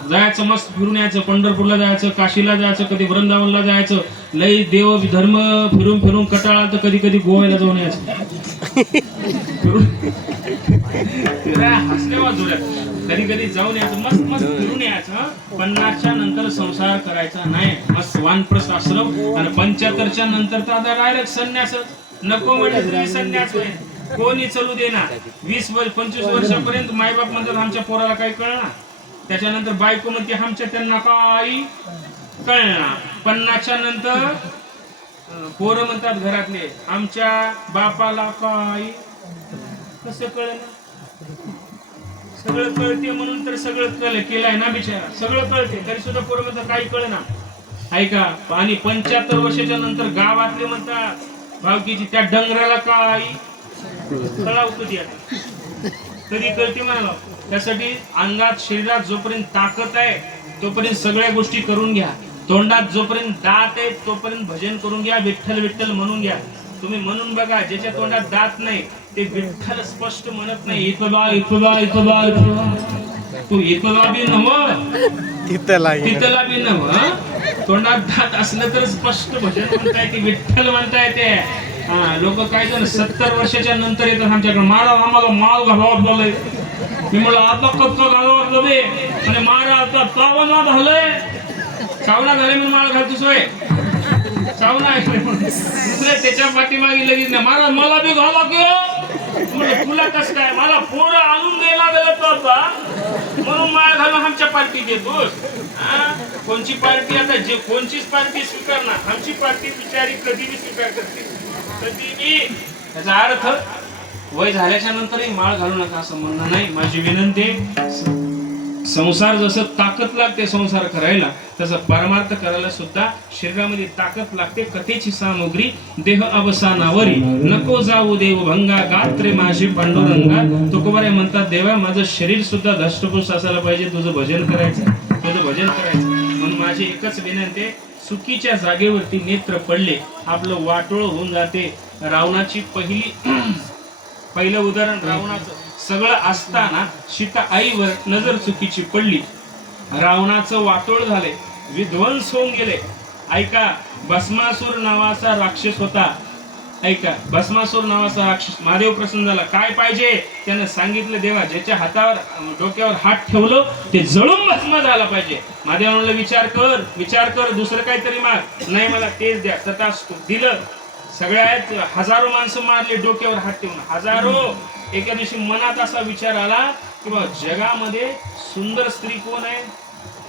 जायचं, मस्त फिरून यायचं, पंढरपूरला जायचं, काशीला जायचं, कधी वृंदावनला जायचं, लई देव धर्म फिरून फिरून कटाळा, तर कधी कधी गोव्याला जाऊन यायचं. हसल्या जोड्यात कधी कधी जाऊन यायचं, मस्त मस्त फिरून यायचं. 50च्या नंतर संसार करायचा नाही, मस्त वानप्रस्थ आश्रम. आणि 75च्या नंतर तर आता डायरेक्ट संन्यासच. नको म्हणजे तरी संन्यास कोणी चलू दे ना. 20-25 वर्षापर्यंत मायबाप म्हणतात आमच्या पोराला काही कळणार, त्याच्यानंतर बायको म्हणते आमच्या त्यांना काही कळणार. 50च्या नंतर पोरं म्हणतात घरातले आमच्या बापाला काही कसं कळणार. सगळं कळते म्हणून तर सगळं केलंय ना बिचारा, सगळं कळते तरी सुद्धा पोरं म्हणतात काही कळना. ऐका, आणि 75 वर्षाच्या नंतर गावातले म्हणतात भावकीची त्या डंगराला काही कळाव कधी आता कधी कळते म्हणाला. त्यासाठी अंगात शरीरात जोपर्यंत ताकद आहे तोपर्यंत सगळ्या गोष्टी करून घ्या. तोंडात जोपर्यंत दात आहे तोपर्यंत भजन करून घ्या, विठ्ठल विठ्ठल म्हणून घ्या. तुम्ही म्हणून बघा, ज्याच्या तोंडात दात नाही ते विठ्ठल स्पष्ट म्हणत नाही. इकोबा इकोबा इकोबा तू इकोबा बी नव्ह, तिथला बी नव्ह. तोंडात दात असलं तर स्पष्ट भजन म्हणता येते, विठ्ठल म्हणता येते. लोक काय जण 70 वर्षाच्या नंतर येतात आमच्याकडे, मारा आम्हाला माल घालावत झालंय. मी म्हणलं आता कच्चा घालावत झाले म्हणजे मारा आता चावना झालंय, चावना झाले म्हणून माळ घालतोस होय, चावना आहे दुसऱ्या त्याच्या पाठीमागे लगेच नाही मारा मला बी घाला की म्हणजे तुला कसं काय, मला पोरं आणून द्यायला गेलं तर म्हणून माळ घालून आमच्या पार्टीत येतोस. कोणची पार्टी आता जे कोणचीच पार्टी स्वीकारणार, आमची पार्टी बिचारी कधी बी स्वीकार करते कधी बी. त्याचा अर्थ वय झाल्याच्या नंतरही माळ घालू नका असं म्हणणं नाही. माझी विनंती, संसार जसं ताकद लागते संसार करायला तसं परमार्थ करायला सुद्धा शरीरामध्ये ताकद लागते. कथेची सामुग्री देह अवसानावरी नको जाऊ देव भंगा गात्रे माझी पांडुरंगा. तुकोबारे म्हणतात देवा माझं शरीर सुद्धा धष्टपुष्ट असायला पाहिजे, तुझं भजन करायचं, तुझं भजन करायचं. म्हणून माझी एकच विनंती, चुकीच्या जागेवरती नेत्र पडले आपलं वाटोळ होऊन जाते. रावणाची पहिलं उदाहरण रावणाचं. सगळं असताना सीता आईवर नजर चुकीची पडली, रावणाचं वाटोळ झाले, विध्वंस होऊन गेले. ऐका, भस्मासूर नावाचा राक्षस होता. ऐका, भस्मासूर नावाचा राक्षस, महादेव प्रसन्न झाला. काय पाहिजे त्यानं सांगितलं, देवा ज्याच्या हातावर डोक्यावर हात ठेवलं ते जळून भस्म झाला पाहिजे. महादेव म्हणलं विचार कर दुसरं काहीतरी माग. नाही मला तेच द्या. तथास्तु दिलं. सगळ्यात हजारो माणसं मारले डोक्यावर हात ठेवून, हजारो. एका दिवशी मनात असा विचार आला की बाबा जगामध्ये सुंदर स्त्री कोण आहे,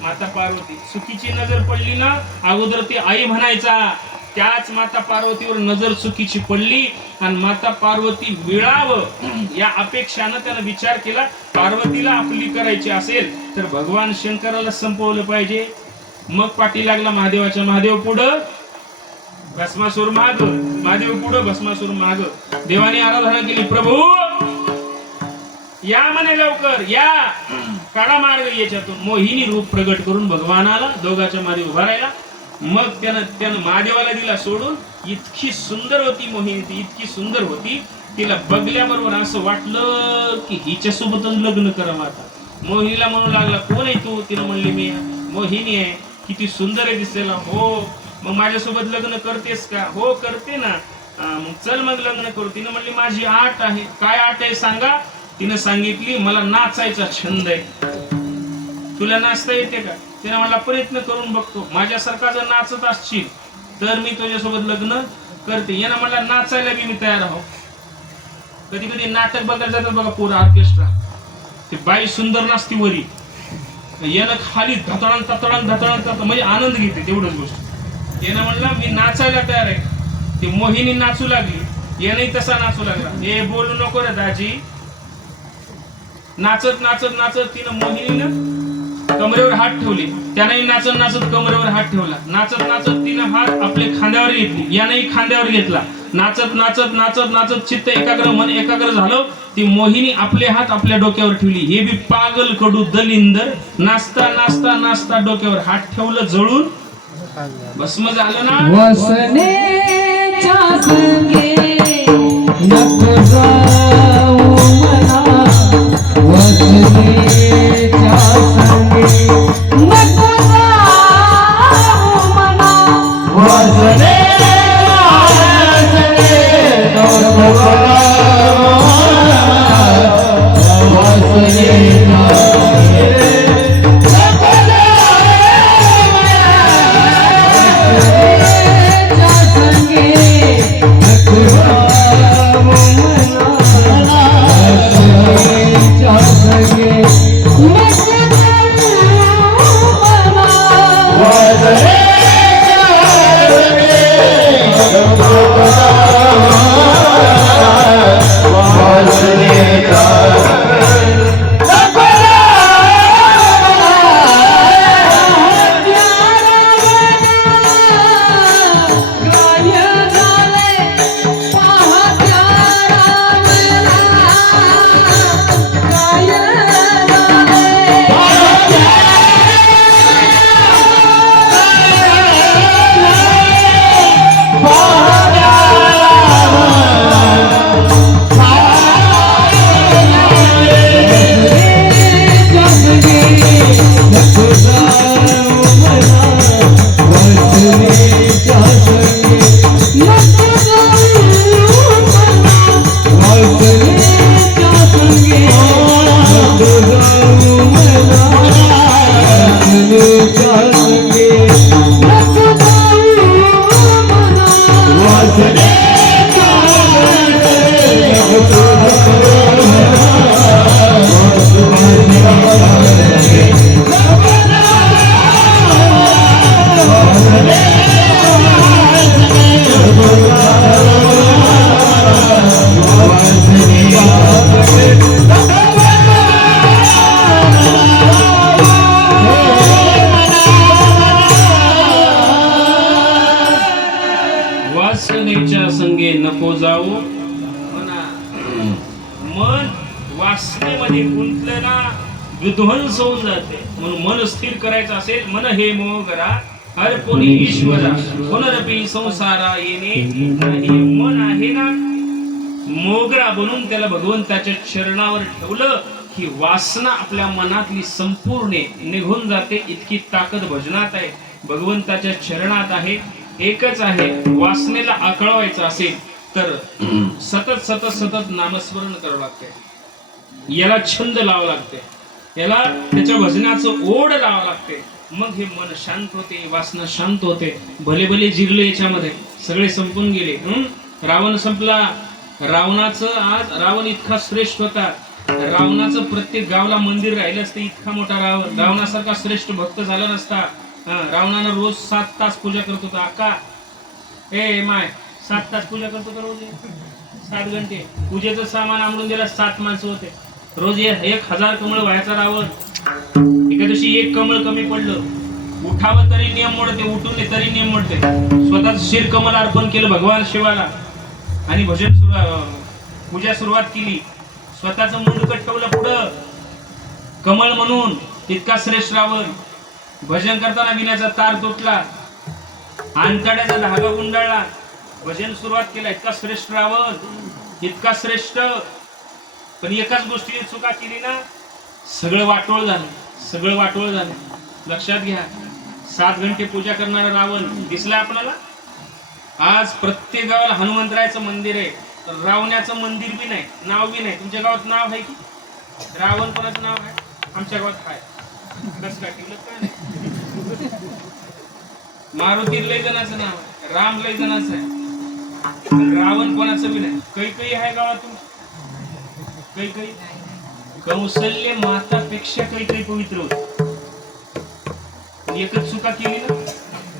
माता पार्वती. चुकीची नजर पडली ना, अगोदर ती आई म्हणायचा, त्याच माता पार्वतीवर नजर चुकीची पडली आणि माता पार्वती मिळावं या अपेक्षानं त्यानं विचार केला, पार्वतीला आपली करायची असेल तर भगवान शंकराला संपवलं पाहिजे. मग पाठी लागला महादेवाच्या. महादेव पुढं, भस्मासूर माग. महादेव पुढं, भस्मासूर माग. देवाने आराधना केली, प्रभू या म्हणे, लवकर या, काढा मार्ग याच्यातून. मोहिनी रूप प्रगट करून भगवानाला दोघाच्या मागे उभा राहिला. मग त्यानं महादेवाला दिला सोडून. इतकी सुंदर होती मोहिनी, ती इतकी सुंदर होती, तिला बघल्याबरोबर असं वाटलं की हिच्यासोबतच लग्न करावं आता. मोहिनीला म्हणू लागला, कोण आहे तू? तिनं म्हणली, मी मोहिनी आहे. किती सुंदर आहे दिसायला. हो, मग माझ्यासोबत लग्न करतेस का? हो करते ना. मग चल मग लग्न करू. तिनं म्हणली, माझी आट आहे. काय आट आहे सांगा? तिनं सांगितली, मला नाचायचा छंद आहे. तुला नाचता येते का? तिने म्हणला, प्रयत्न करून बघतो. माझ्यासारखा जर नाचत असशील तर मी तुझ्यासोबत लग्न करते. यानं म्हणला, नाचायला बी मी तयार आहो. कधी कधी नाटक बघायला जातात बघा पूर्ण ऑर्केस्ट्रा, ते बाई सुंदर नाचती वरी, यानं खाली धतळण ततळण धतळण म्हणजे आनंद घेते तेवढंच गोष्ट. यानं म्हणला, मी नाचायला तयार आहे. ती मोहिनी नाचू लागली, यानंही तसा नाचू लागला. हे बोलू नको रे दाजी. नाचत नाचत नाचत तिनं मोहिनीनं कमरेवर हात ठेवले, त्यानंही नाचत नाचत कमरेवर हात ठेवला. नाचत नाचत तिनं हात आपले खांद्यावर घेतली, यानंही खांद्यावर घेतला. नाचत नाचत नाचत नाचत चित्त एकाग्र, मन एकाग्र झालं. ती मोहिनी आपले हात आपल्या डोक्यावर ठेवली. हे बी पागल कडू दलिंदर नाचता नाचता नाचता डोक्यावर हात ठेवलं, जळून भस्म झालं ना. वसनेच्या संगे नको जाऊ मना, वसनेच्या संगे नको जाऊ मना, वसनेच्या संगे नको जाऊ मना, वसनेच्या वासनेच्या संगे नको जाऊ म्हणा. मन वासनेमध्ये गुंतलं ना विध्वंस होऊन जाते. म्हणून मन स्थिर करायचं असेल, मन हे मोगरा हर कोणी ईश्वरा पुनरपी संसारा येणे नाही. मन आहे ना मोगरा बनून त्याला भगवंताच्या चरणावर ठेवलं की वासना आपल्या मनातली संपूर्ण निघून जाते. इतकी ताकद भजनात आहे, भगवंताच्या चरणात आहे. एकच आहे, वासनेला आकळवायचं असेल तर सतत सतत सतत नामस्मरण करावं लागते. याला छंद लावावं लागते, याला त्याच्या भजनाचं ओढ लावावं लागते. मग हे मन शांत होते, वासना शांत होते. भले भले जिरले याच्यामध्ये, सगळे संपून गेले. रावण संपला. रावणाचं आज रावण इतका श्रेष्ठ होता, रावणाचं प्रत्येक गावला मंदिर राहिलं असतं, इतका मोठा रावणासारखा श्रेष्ठ भक्त झाला नसता. रावणानं रोज 7 तास पूजा करत होता. अक्का ए माय 7 तास पूजा करत होता रोज. 7 घंटे पूजेचं सामान आणून दिला. 7 माणसं होते. रोज 1000 कमळ व्हायचा रावण. एका दिवशी 1 कमळ कमी पडलं. उठावं तरी नियम मोडते, उठून तरी नियम मोडते. स्वतःच शिर कमल अर्पण केलं भगवान शिवाला आणि पूजा सुरुवात केली. स्वतःच मुंड कटवलं पुढं कमळ म्हणून. इतका श्रेष्ठ रावण. भजन करताना विण्याचा तार तुटला, अंतड्याचा धागा गुंडाळला, भजन सुरुवात केला. इतका श्रेष्ठ रावण, इतका श्रेष्ठ. पण एकाच गोष्टीने चुका केली ना, सगळं वाटोळ झालं. सगळं वाटोळ झालं. लक्षात घ्या. 7 घंटे पूजा करणारा रावण दिसला आपल्याला. आज प्रत्येक गावाला हनुमंतरायाचं मंदिर आहे. रावण्याचं मंदिर बी नाही, नाव बी नाही. तुमच्या गावात नाव आहे की? रावण कोणाचं नाव आहे? आमच्या गावात आहे. कसं काय केलं काय नाही. मारुती लय जणाचं नाव आहे, राम लय जणाचं आहे, पण रावण कोणाचं बी नाही. काही आहे गावात तुमच्या? काही कौशल्य मातापेक्षा काही पवित्र होत. एकच चुका केली ना,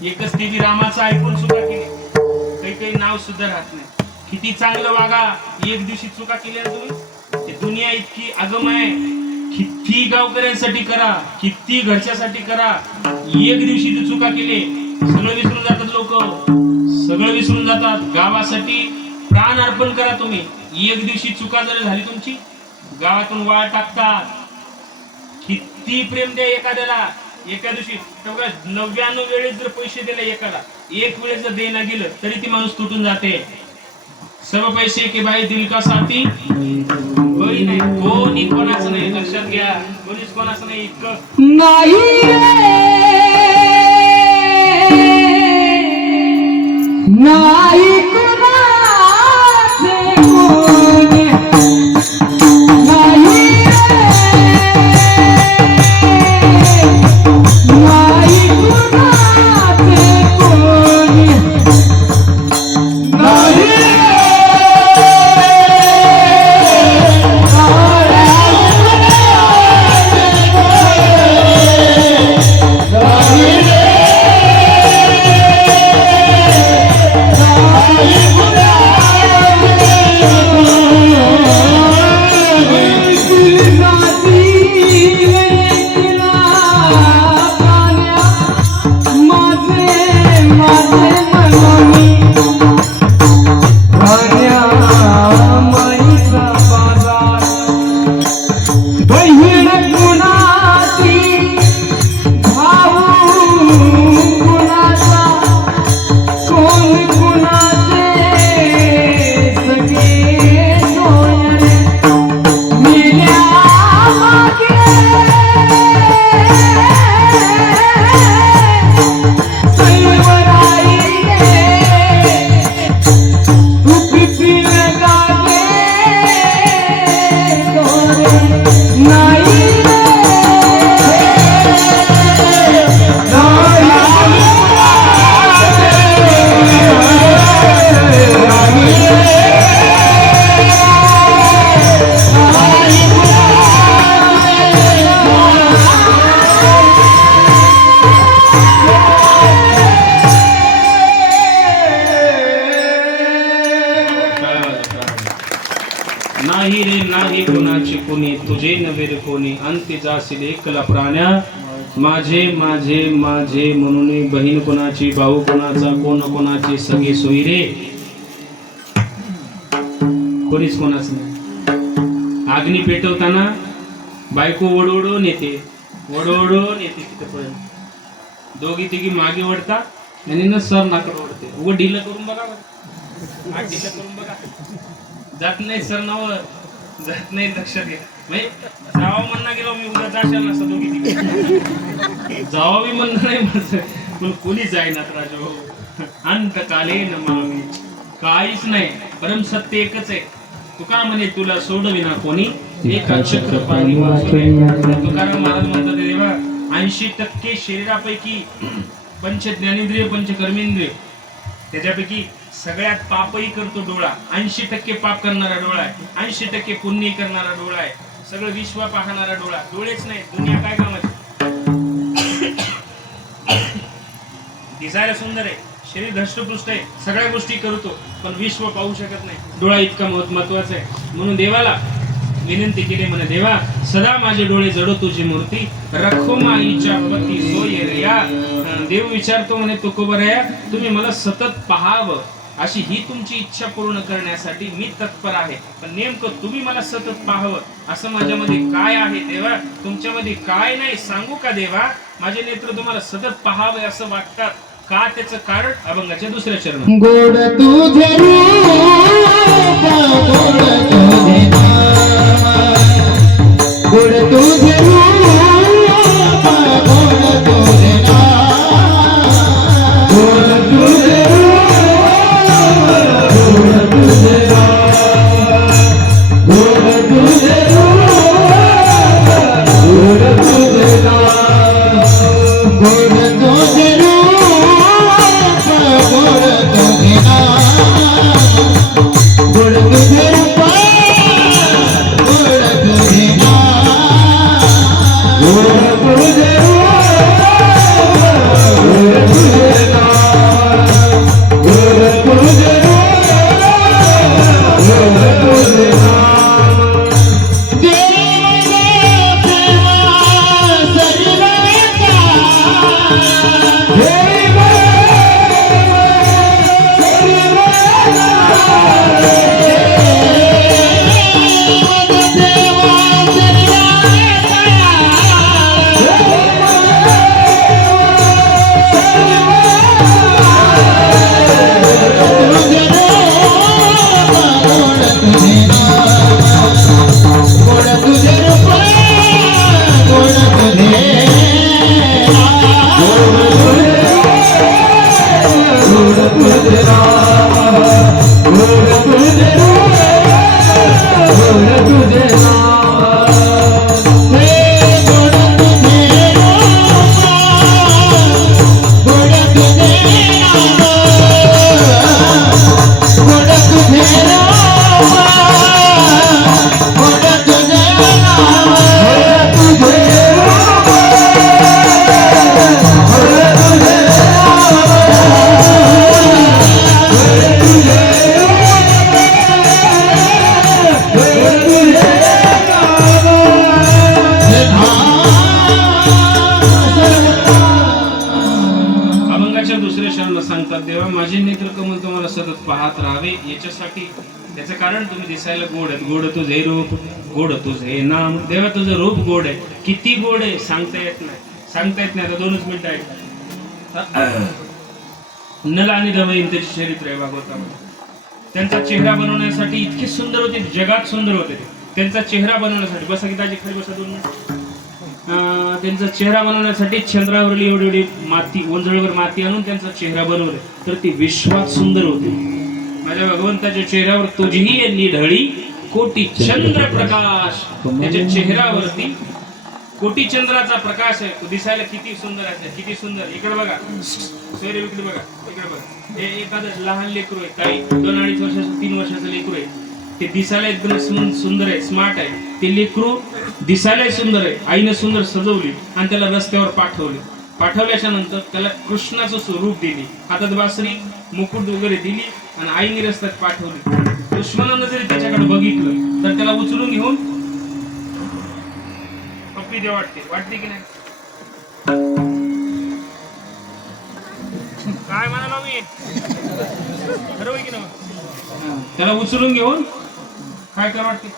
एकच देवी रामाचं ऐकून चुका केली. काही नाव सुद्धा राहत नाही. किती चांगलं वागा, एक दिवशी चुका केल्या तुम्ही. ही दुनिया इतकी अगम आहे. किती गावकऱ्यांसाठी करा, किती घरच्यासाठी करा, एक दिवशी ती चुका केली सगळं विसरून जातात लोक. सगळं विसरून जातात. गावासाठी प्राण अर्पण करा तुम्ही. एक दिवशी चुका जर झाली तुमची, गावातून वाळ टाकतात. किती प्रेम द्या एखाद्याला. एका दिवशी 99 वेळेस जर पैसे दिले एकाला, एक वेळेस जर देणं गेलं तरी ती माणूस तुटून जाते. सर्व पैसे के भाई दिल का साथी कोणी नाही. कोणी कोणाचं नाही. लक्षात घ्या. कोणीच कोणाचं नाही. इतकं नाही नाही कुणाचे कोणी नाही नाही कुणाचे कोणी नाही नाही रे नाही कोणाची कोणी, तुझे नव्हे रे कोणी, अंती जाशील एकला प्राण्या. माझे माझे माझे म्हणून बहीण कोणाची, भाऊ कोणाचा, कोण कोणाची, सगळे सोयी रे. कोणीच कोणाच नाही. अग्नी पेटवताना बायको ओढवून येते, ओढवून येते तिथपर्यंत. दोघी तिघी मागे ओढतात आणि न सर नाकर ओढते. उघड ढिलं करून बघा बरं. आज ढिलं करून बघा. जात नाही सर नावर, जात नाही. लक्षात घ्या. जावा म्हणणं गेलो मी, उद्या जाशाल नसतं दोघी तिघी. जावा मी म्हणणं नाही माझं, पण कोणी जाईनात राजा भाऊ. अंतकाले नमामी. काहीच नाही. परम सत्य एकच आहे. तुकाराम म्हणे तुला सोडविना कोणी, एका चक्र पाणी वाचुने. तुकाराम महाराज म्हणतात देवा 80% शरीरापैकी पंच ज्ञानेंद्रिय, पंच कर्मेंद्रिय, त्याच्यापैकी सगळ्यात पापही करतो डोळा, 80% पाप करणारा डोळा आहे, 80% पुण्य करणारा डोळा आहे, सगळं विश्व पाहणारा डोळा. डोळेच नाही, दुनिया काय कामाची. दिसायला सुंदर आहे, शरीर धष्टपुष्ट आहे, सगळ्या गोष्टी करतो, पण विश्व पाहू शकत नाही. डोळा इतका महत्वाचा आहे. म्हणून देवाला विनंती केली, म्हणे देवा सदा माझे डोळे जडो तुझी मूर्ती, रखो माईच्या पती सोय या. देव विचारतो म्हणे तुकोबराया, तुम्ही मला सतत पाहावं अशी ही तुमची इच्छा पूर्ण करण्यासाठी मी तत्पर आहे, पण नेमकं तुम्ही मला सतत पाहावं असं माझ्यामध्ये काय आहे देवा, तुमच्यामध्ये काय नाही सांगू का देवा. माझे नेत्र तुम्हाला सतत पाहावे असं वाटतात का, त्याचं कारण अभंगाच्या दुसऱ्या चरणात. गोड तुझे रूप गोड तुझे नाम, गोड तुझे रूप गोड तुझे नाम, गोड तुझे रूप गोड तुझे नाम, गोड तुझे रूप गोड तुझे नाम, गोड तुझे देवा माझे नेत्र कमल तुम्हाला सतत पाहत राहावे याच्यासाठी, त्याचं कारण तुम्ही दिसायला गोड आहेत. गोड तुझे रूप गोड तुझे नाम. देवा तुझं रूप गोड आहे, किती गोड आहे सांगता येत नाही, सांगता येत नाही. आता 2च मिनिटं आहेत. नल आणि दमयंती त्यांचे चरित्र आहे भागवतामध्ये. त्यांचा चेहरा बनवण्यासाठी इतके सुंदर होते, जगात सुंदर होते ते. त्यांचा चेहरा बनवण्यासाठी बसा गीताजी खाली बसा 2 मिनिट. त्यांचा चेहरा बनवण्यासाठी चंद्रावरली एवढी एवढी माती, ओंजळीवर माती आणून त्यांचा चेहरा बनवले, तर ती विश्वात सुंदर होते. माझ्या भगवंताच्या चेहऱ्यावर तुझीही निढळी कोटी चंद्र प्रकाश. त्याच्या चेहऱ्यावरती कोटी चंद्राचा प्रकाश आहे. तो दिसायला किती सुंदर आहे, किती सुंदर. इकडे बघा सोयरे, इकडे बघा, इकडे बघा. हे एखादं लहान लेकरू आहे, काही 2-2.5 वर्षाचं 3 वर्षाचं लेकरू आहे, ते दिसायला एकदम सुंदर आहे, स्मार्ट आहे. ते लेकरू दिसायला सुंदर आहे, आईने सुंदर सजवली आणि त्याला रस्त्यावर पाठवले. पाठवल्याच्या नंतर त्याला कृष्णाचं स्वरूप दिली, हातात बासरी, मुकुट वगैरे दिली आणि आईने रस्त्यात पाठवली. दुश्मनानं जरी त्याच्याकडे बघितलं तर त्याला उचलून घेऊन पप्पी द्या वाटते की नाही. काय म्हणाला मी, खरं की ना. त्याला उचलून घेऊन काय कर वाटते,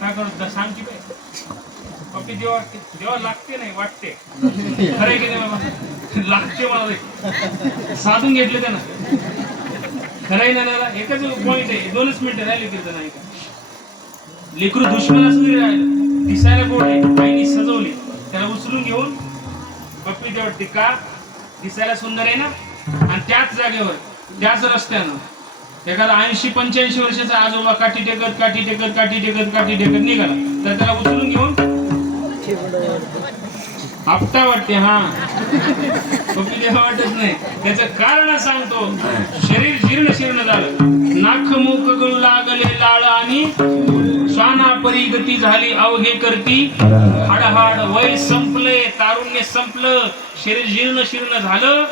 काय करत सांग की पप्पी देवा वाटते. देवा लागते नाही वाटते, खरं की नाही बाबा, लागते मला. साधून घेतले त्यांना, खरंय ना दादा. एकच पॉइंट आहे, 2च मिनिटं राहिले कीर्तन नाही का. लेकरू दुश्मन असं जरी राहिलं, दिसायला गोड आहे, आईने सजवली, त्याला उचलून घेऊन पप्पी द्या वाटते. का दिसायला सुंदर आहे ना. आणि त्याच जागेवर त्याच रस्त्यानं एखादा 80-85 वर्षाचा आजोबा काठी टेकत निघाला, तर त्याला उचलून घेऊन आपटा वाटते हा पप्पी देवा वाटत नाही त्याचं कारण सांगतो शरीर जीर्ण शीर्ण झालं नाक मुख गळू लागले लाळ आणि श्वाना परी गती झाली अवघे करती हाड हाड वय संपले तारुण्य संपलं शरीर जीर्ण शीर्ण झालं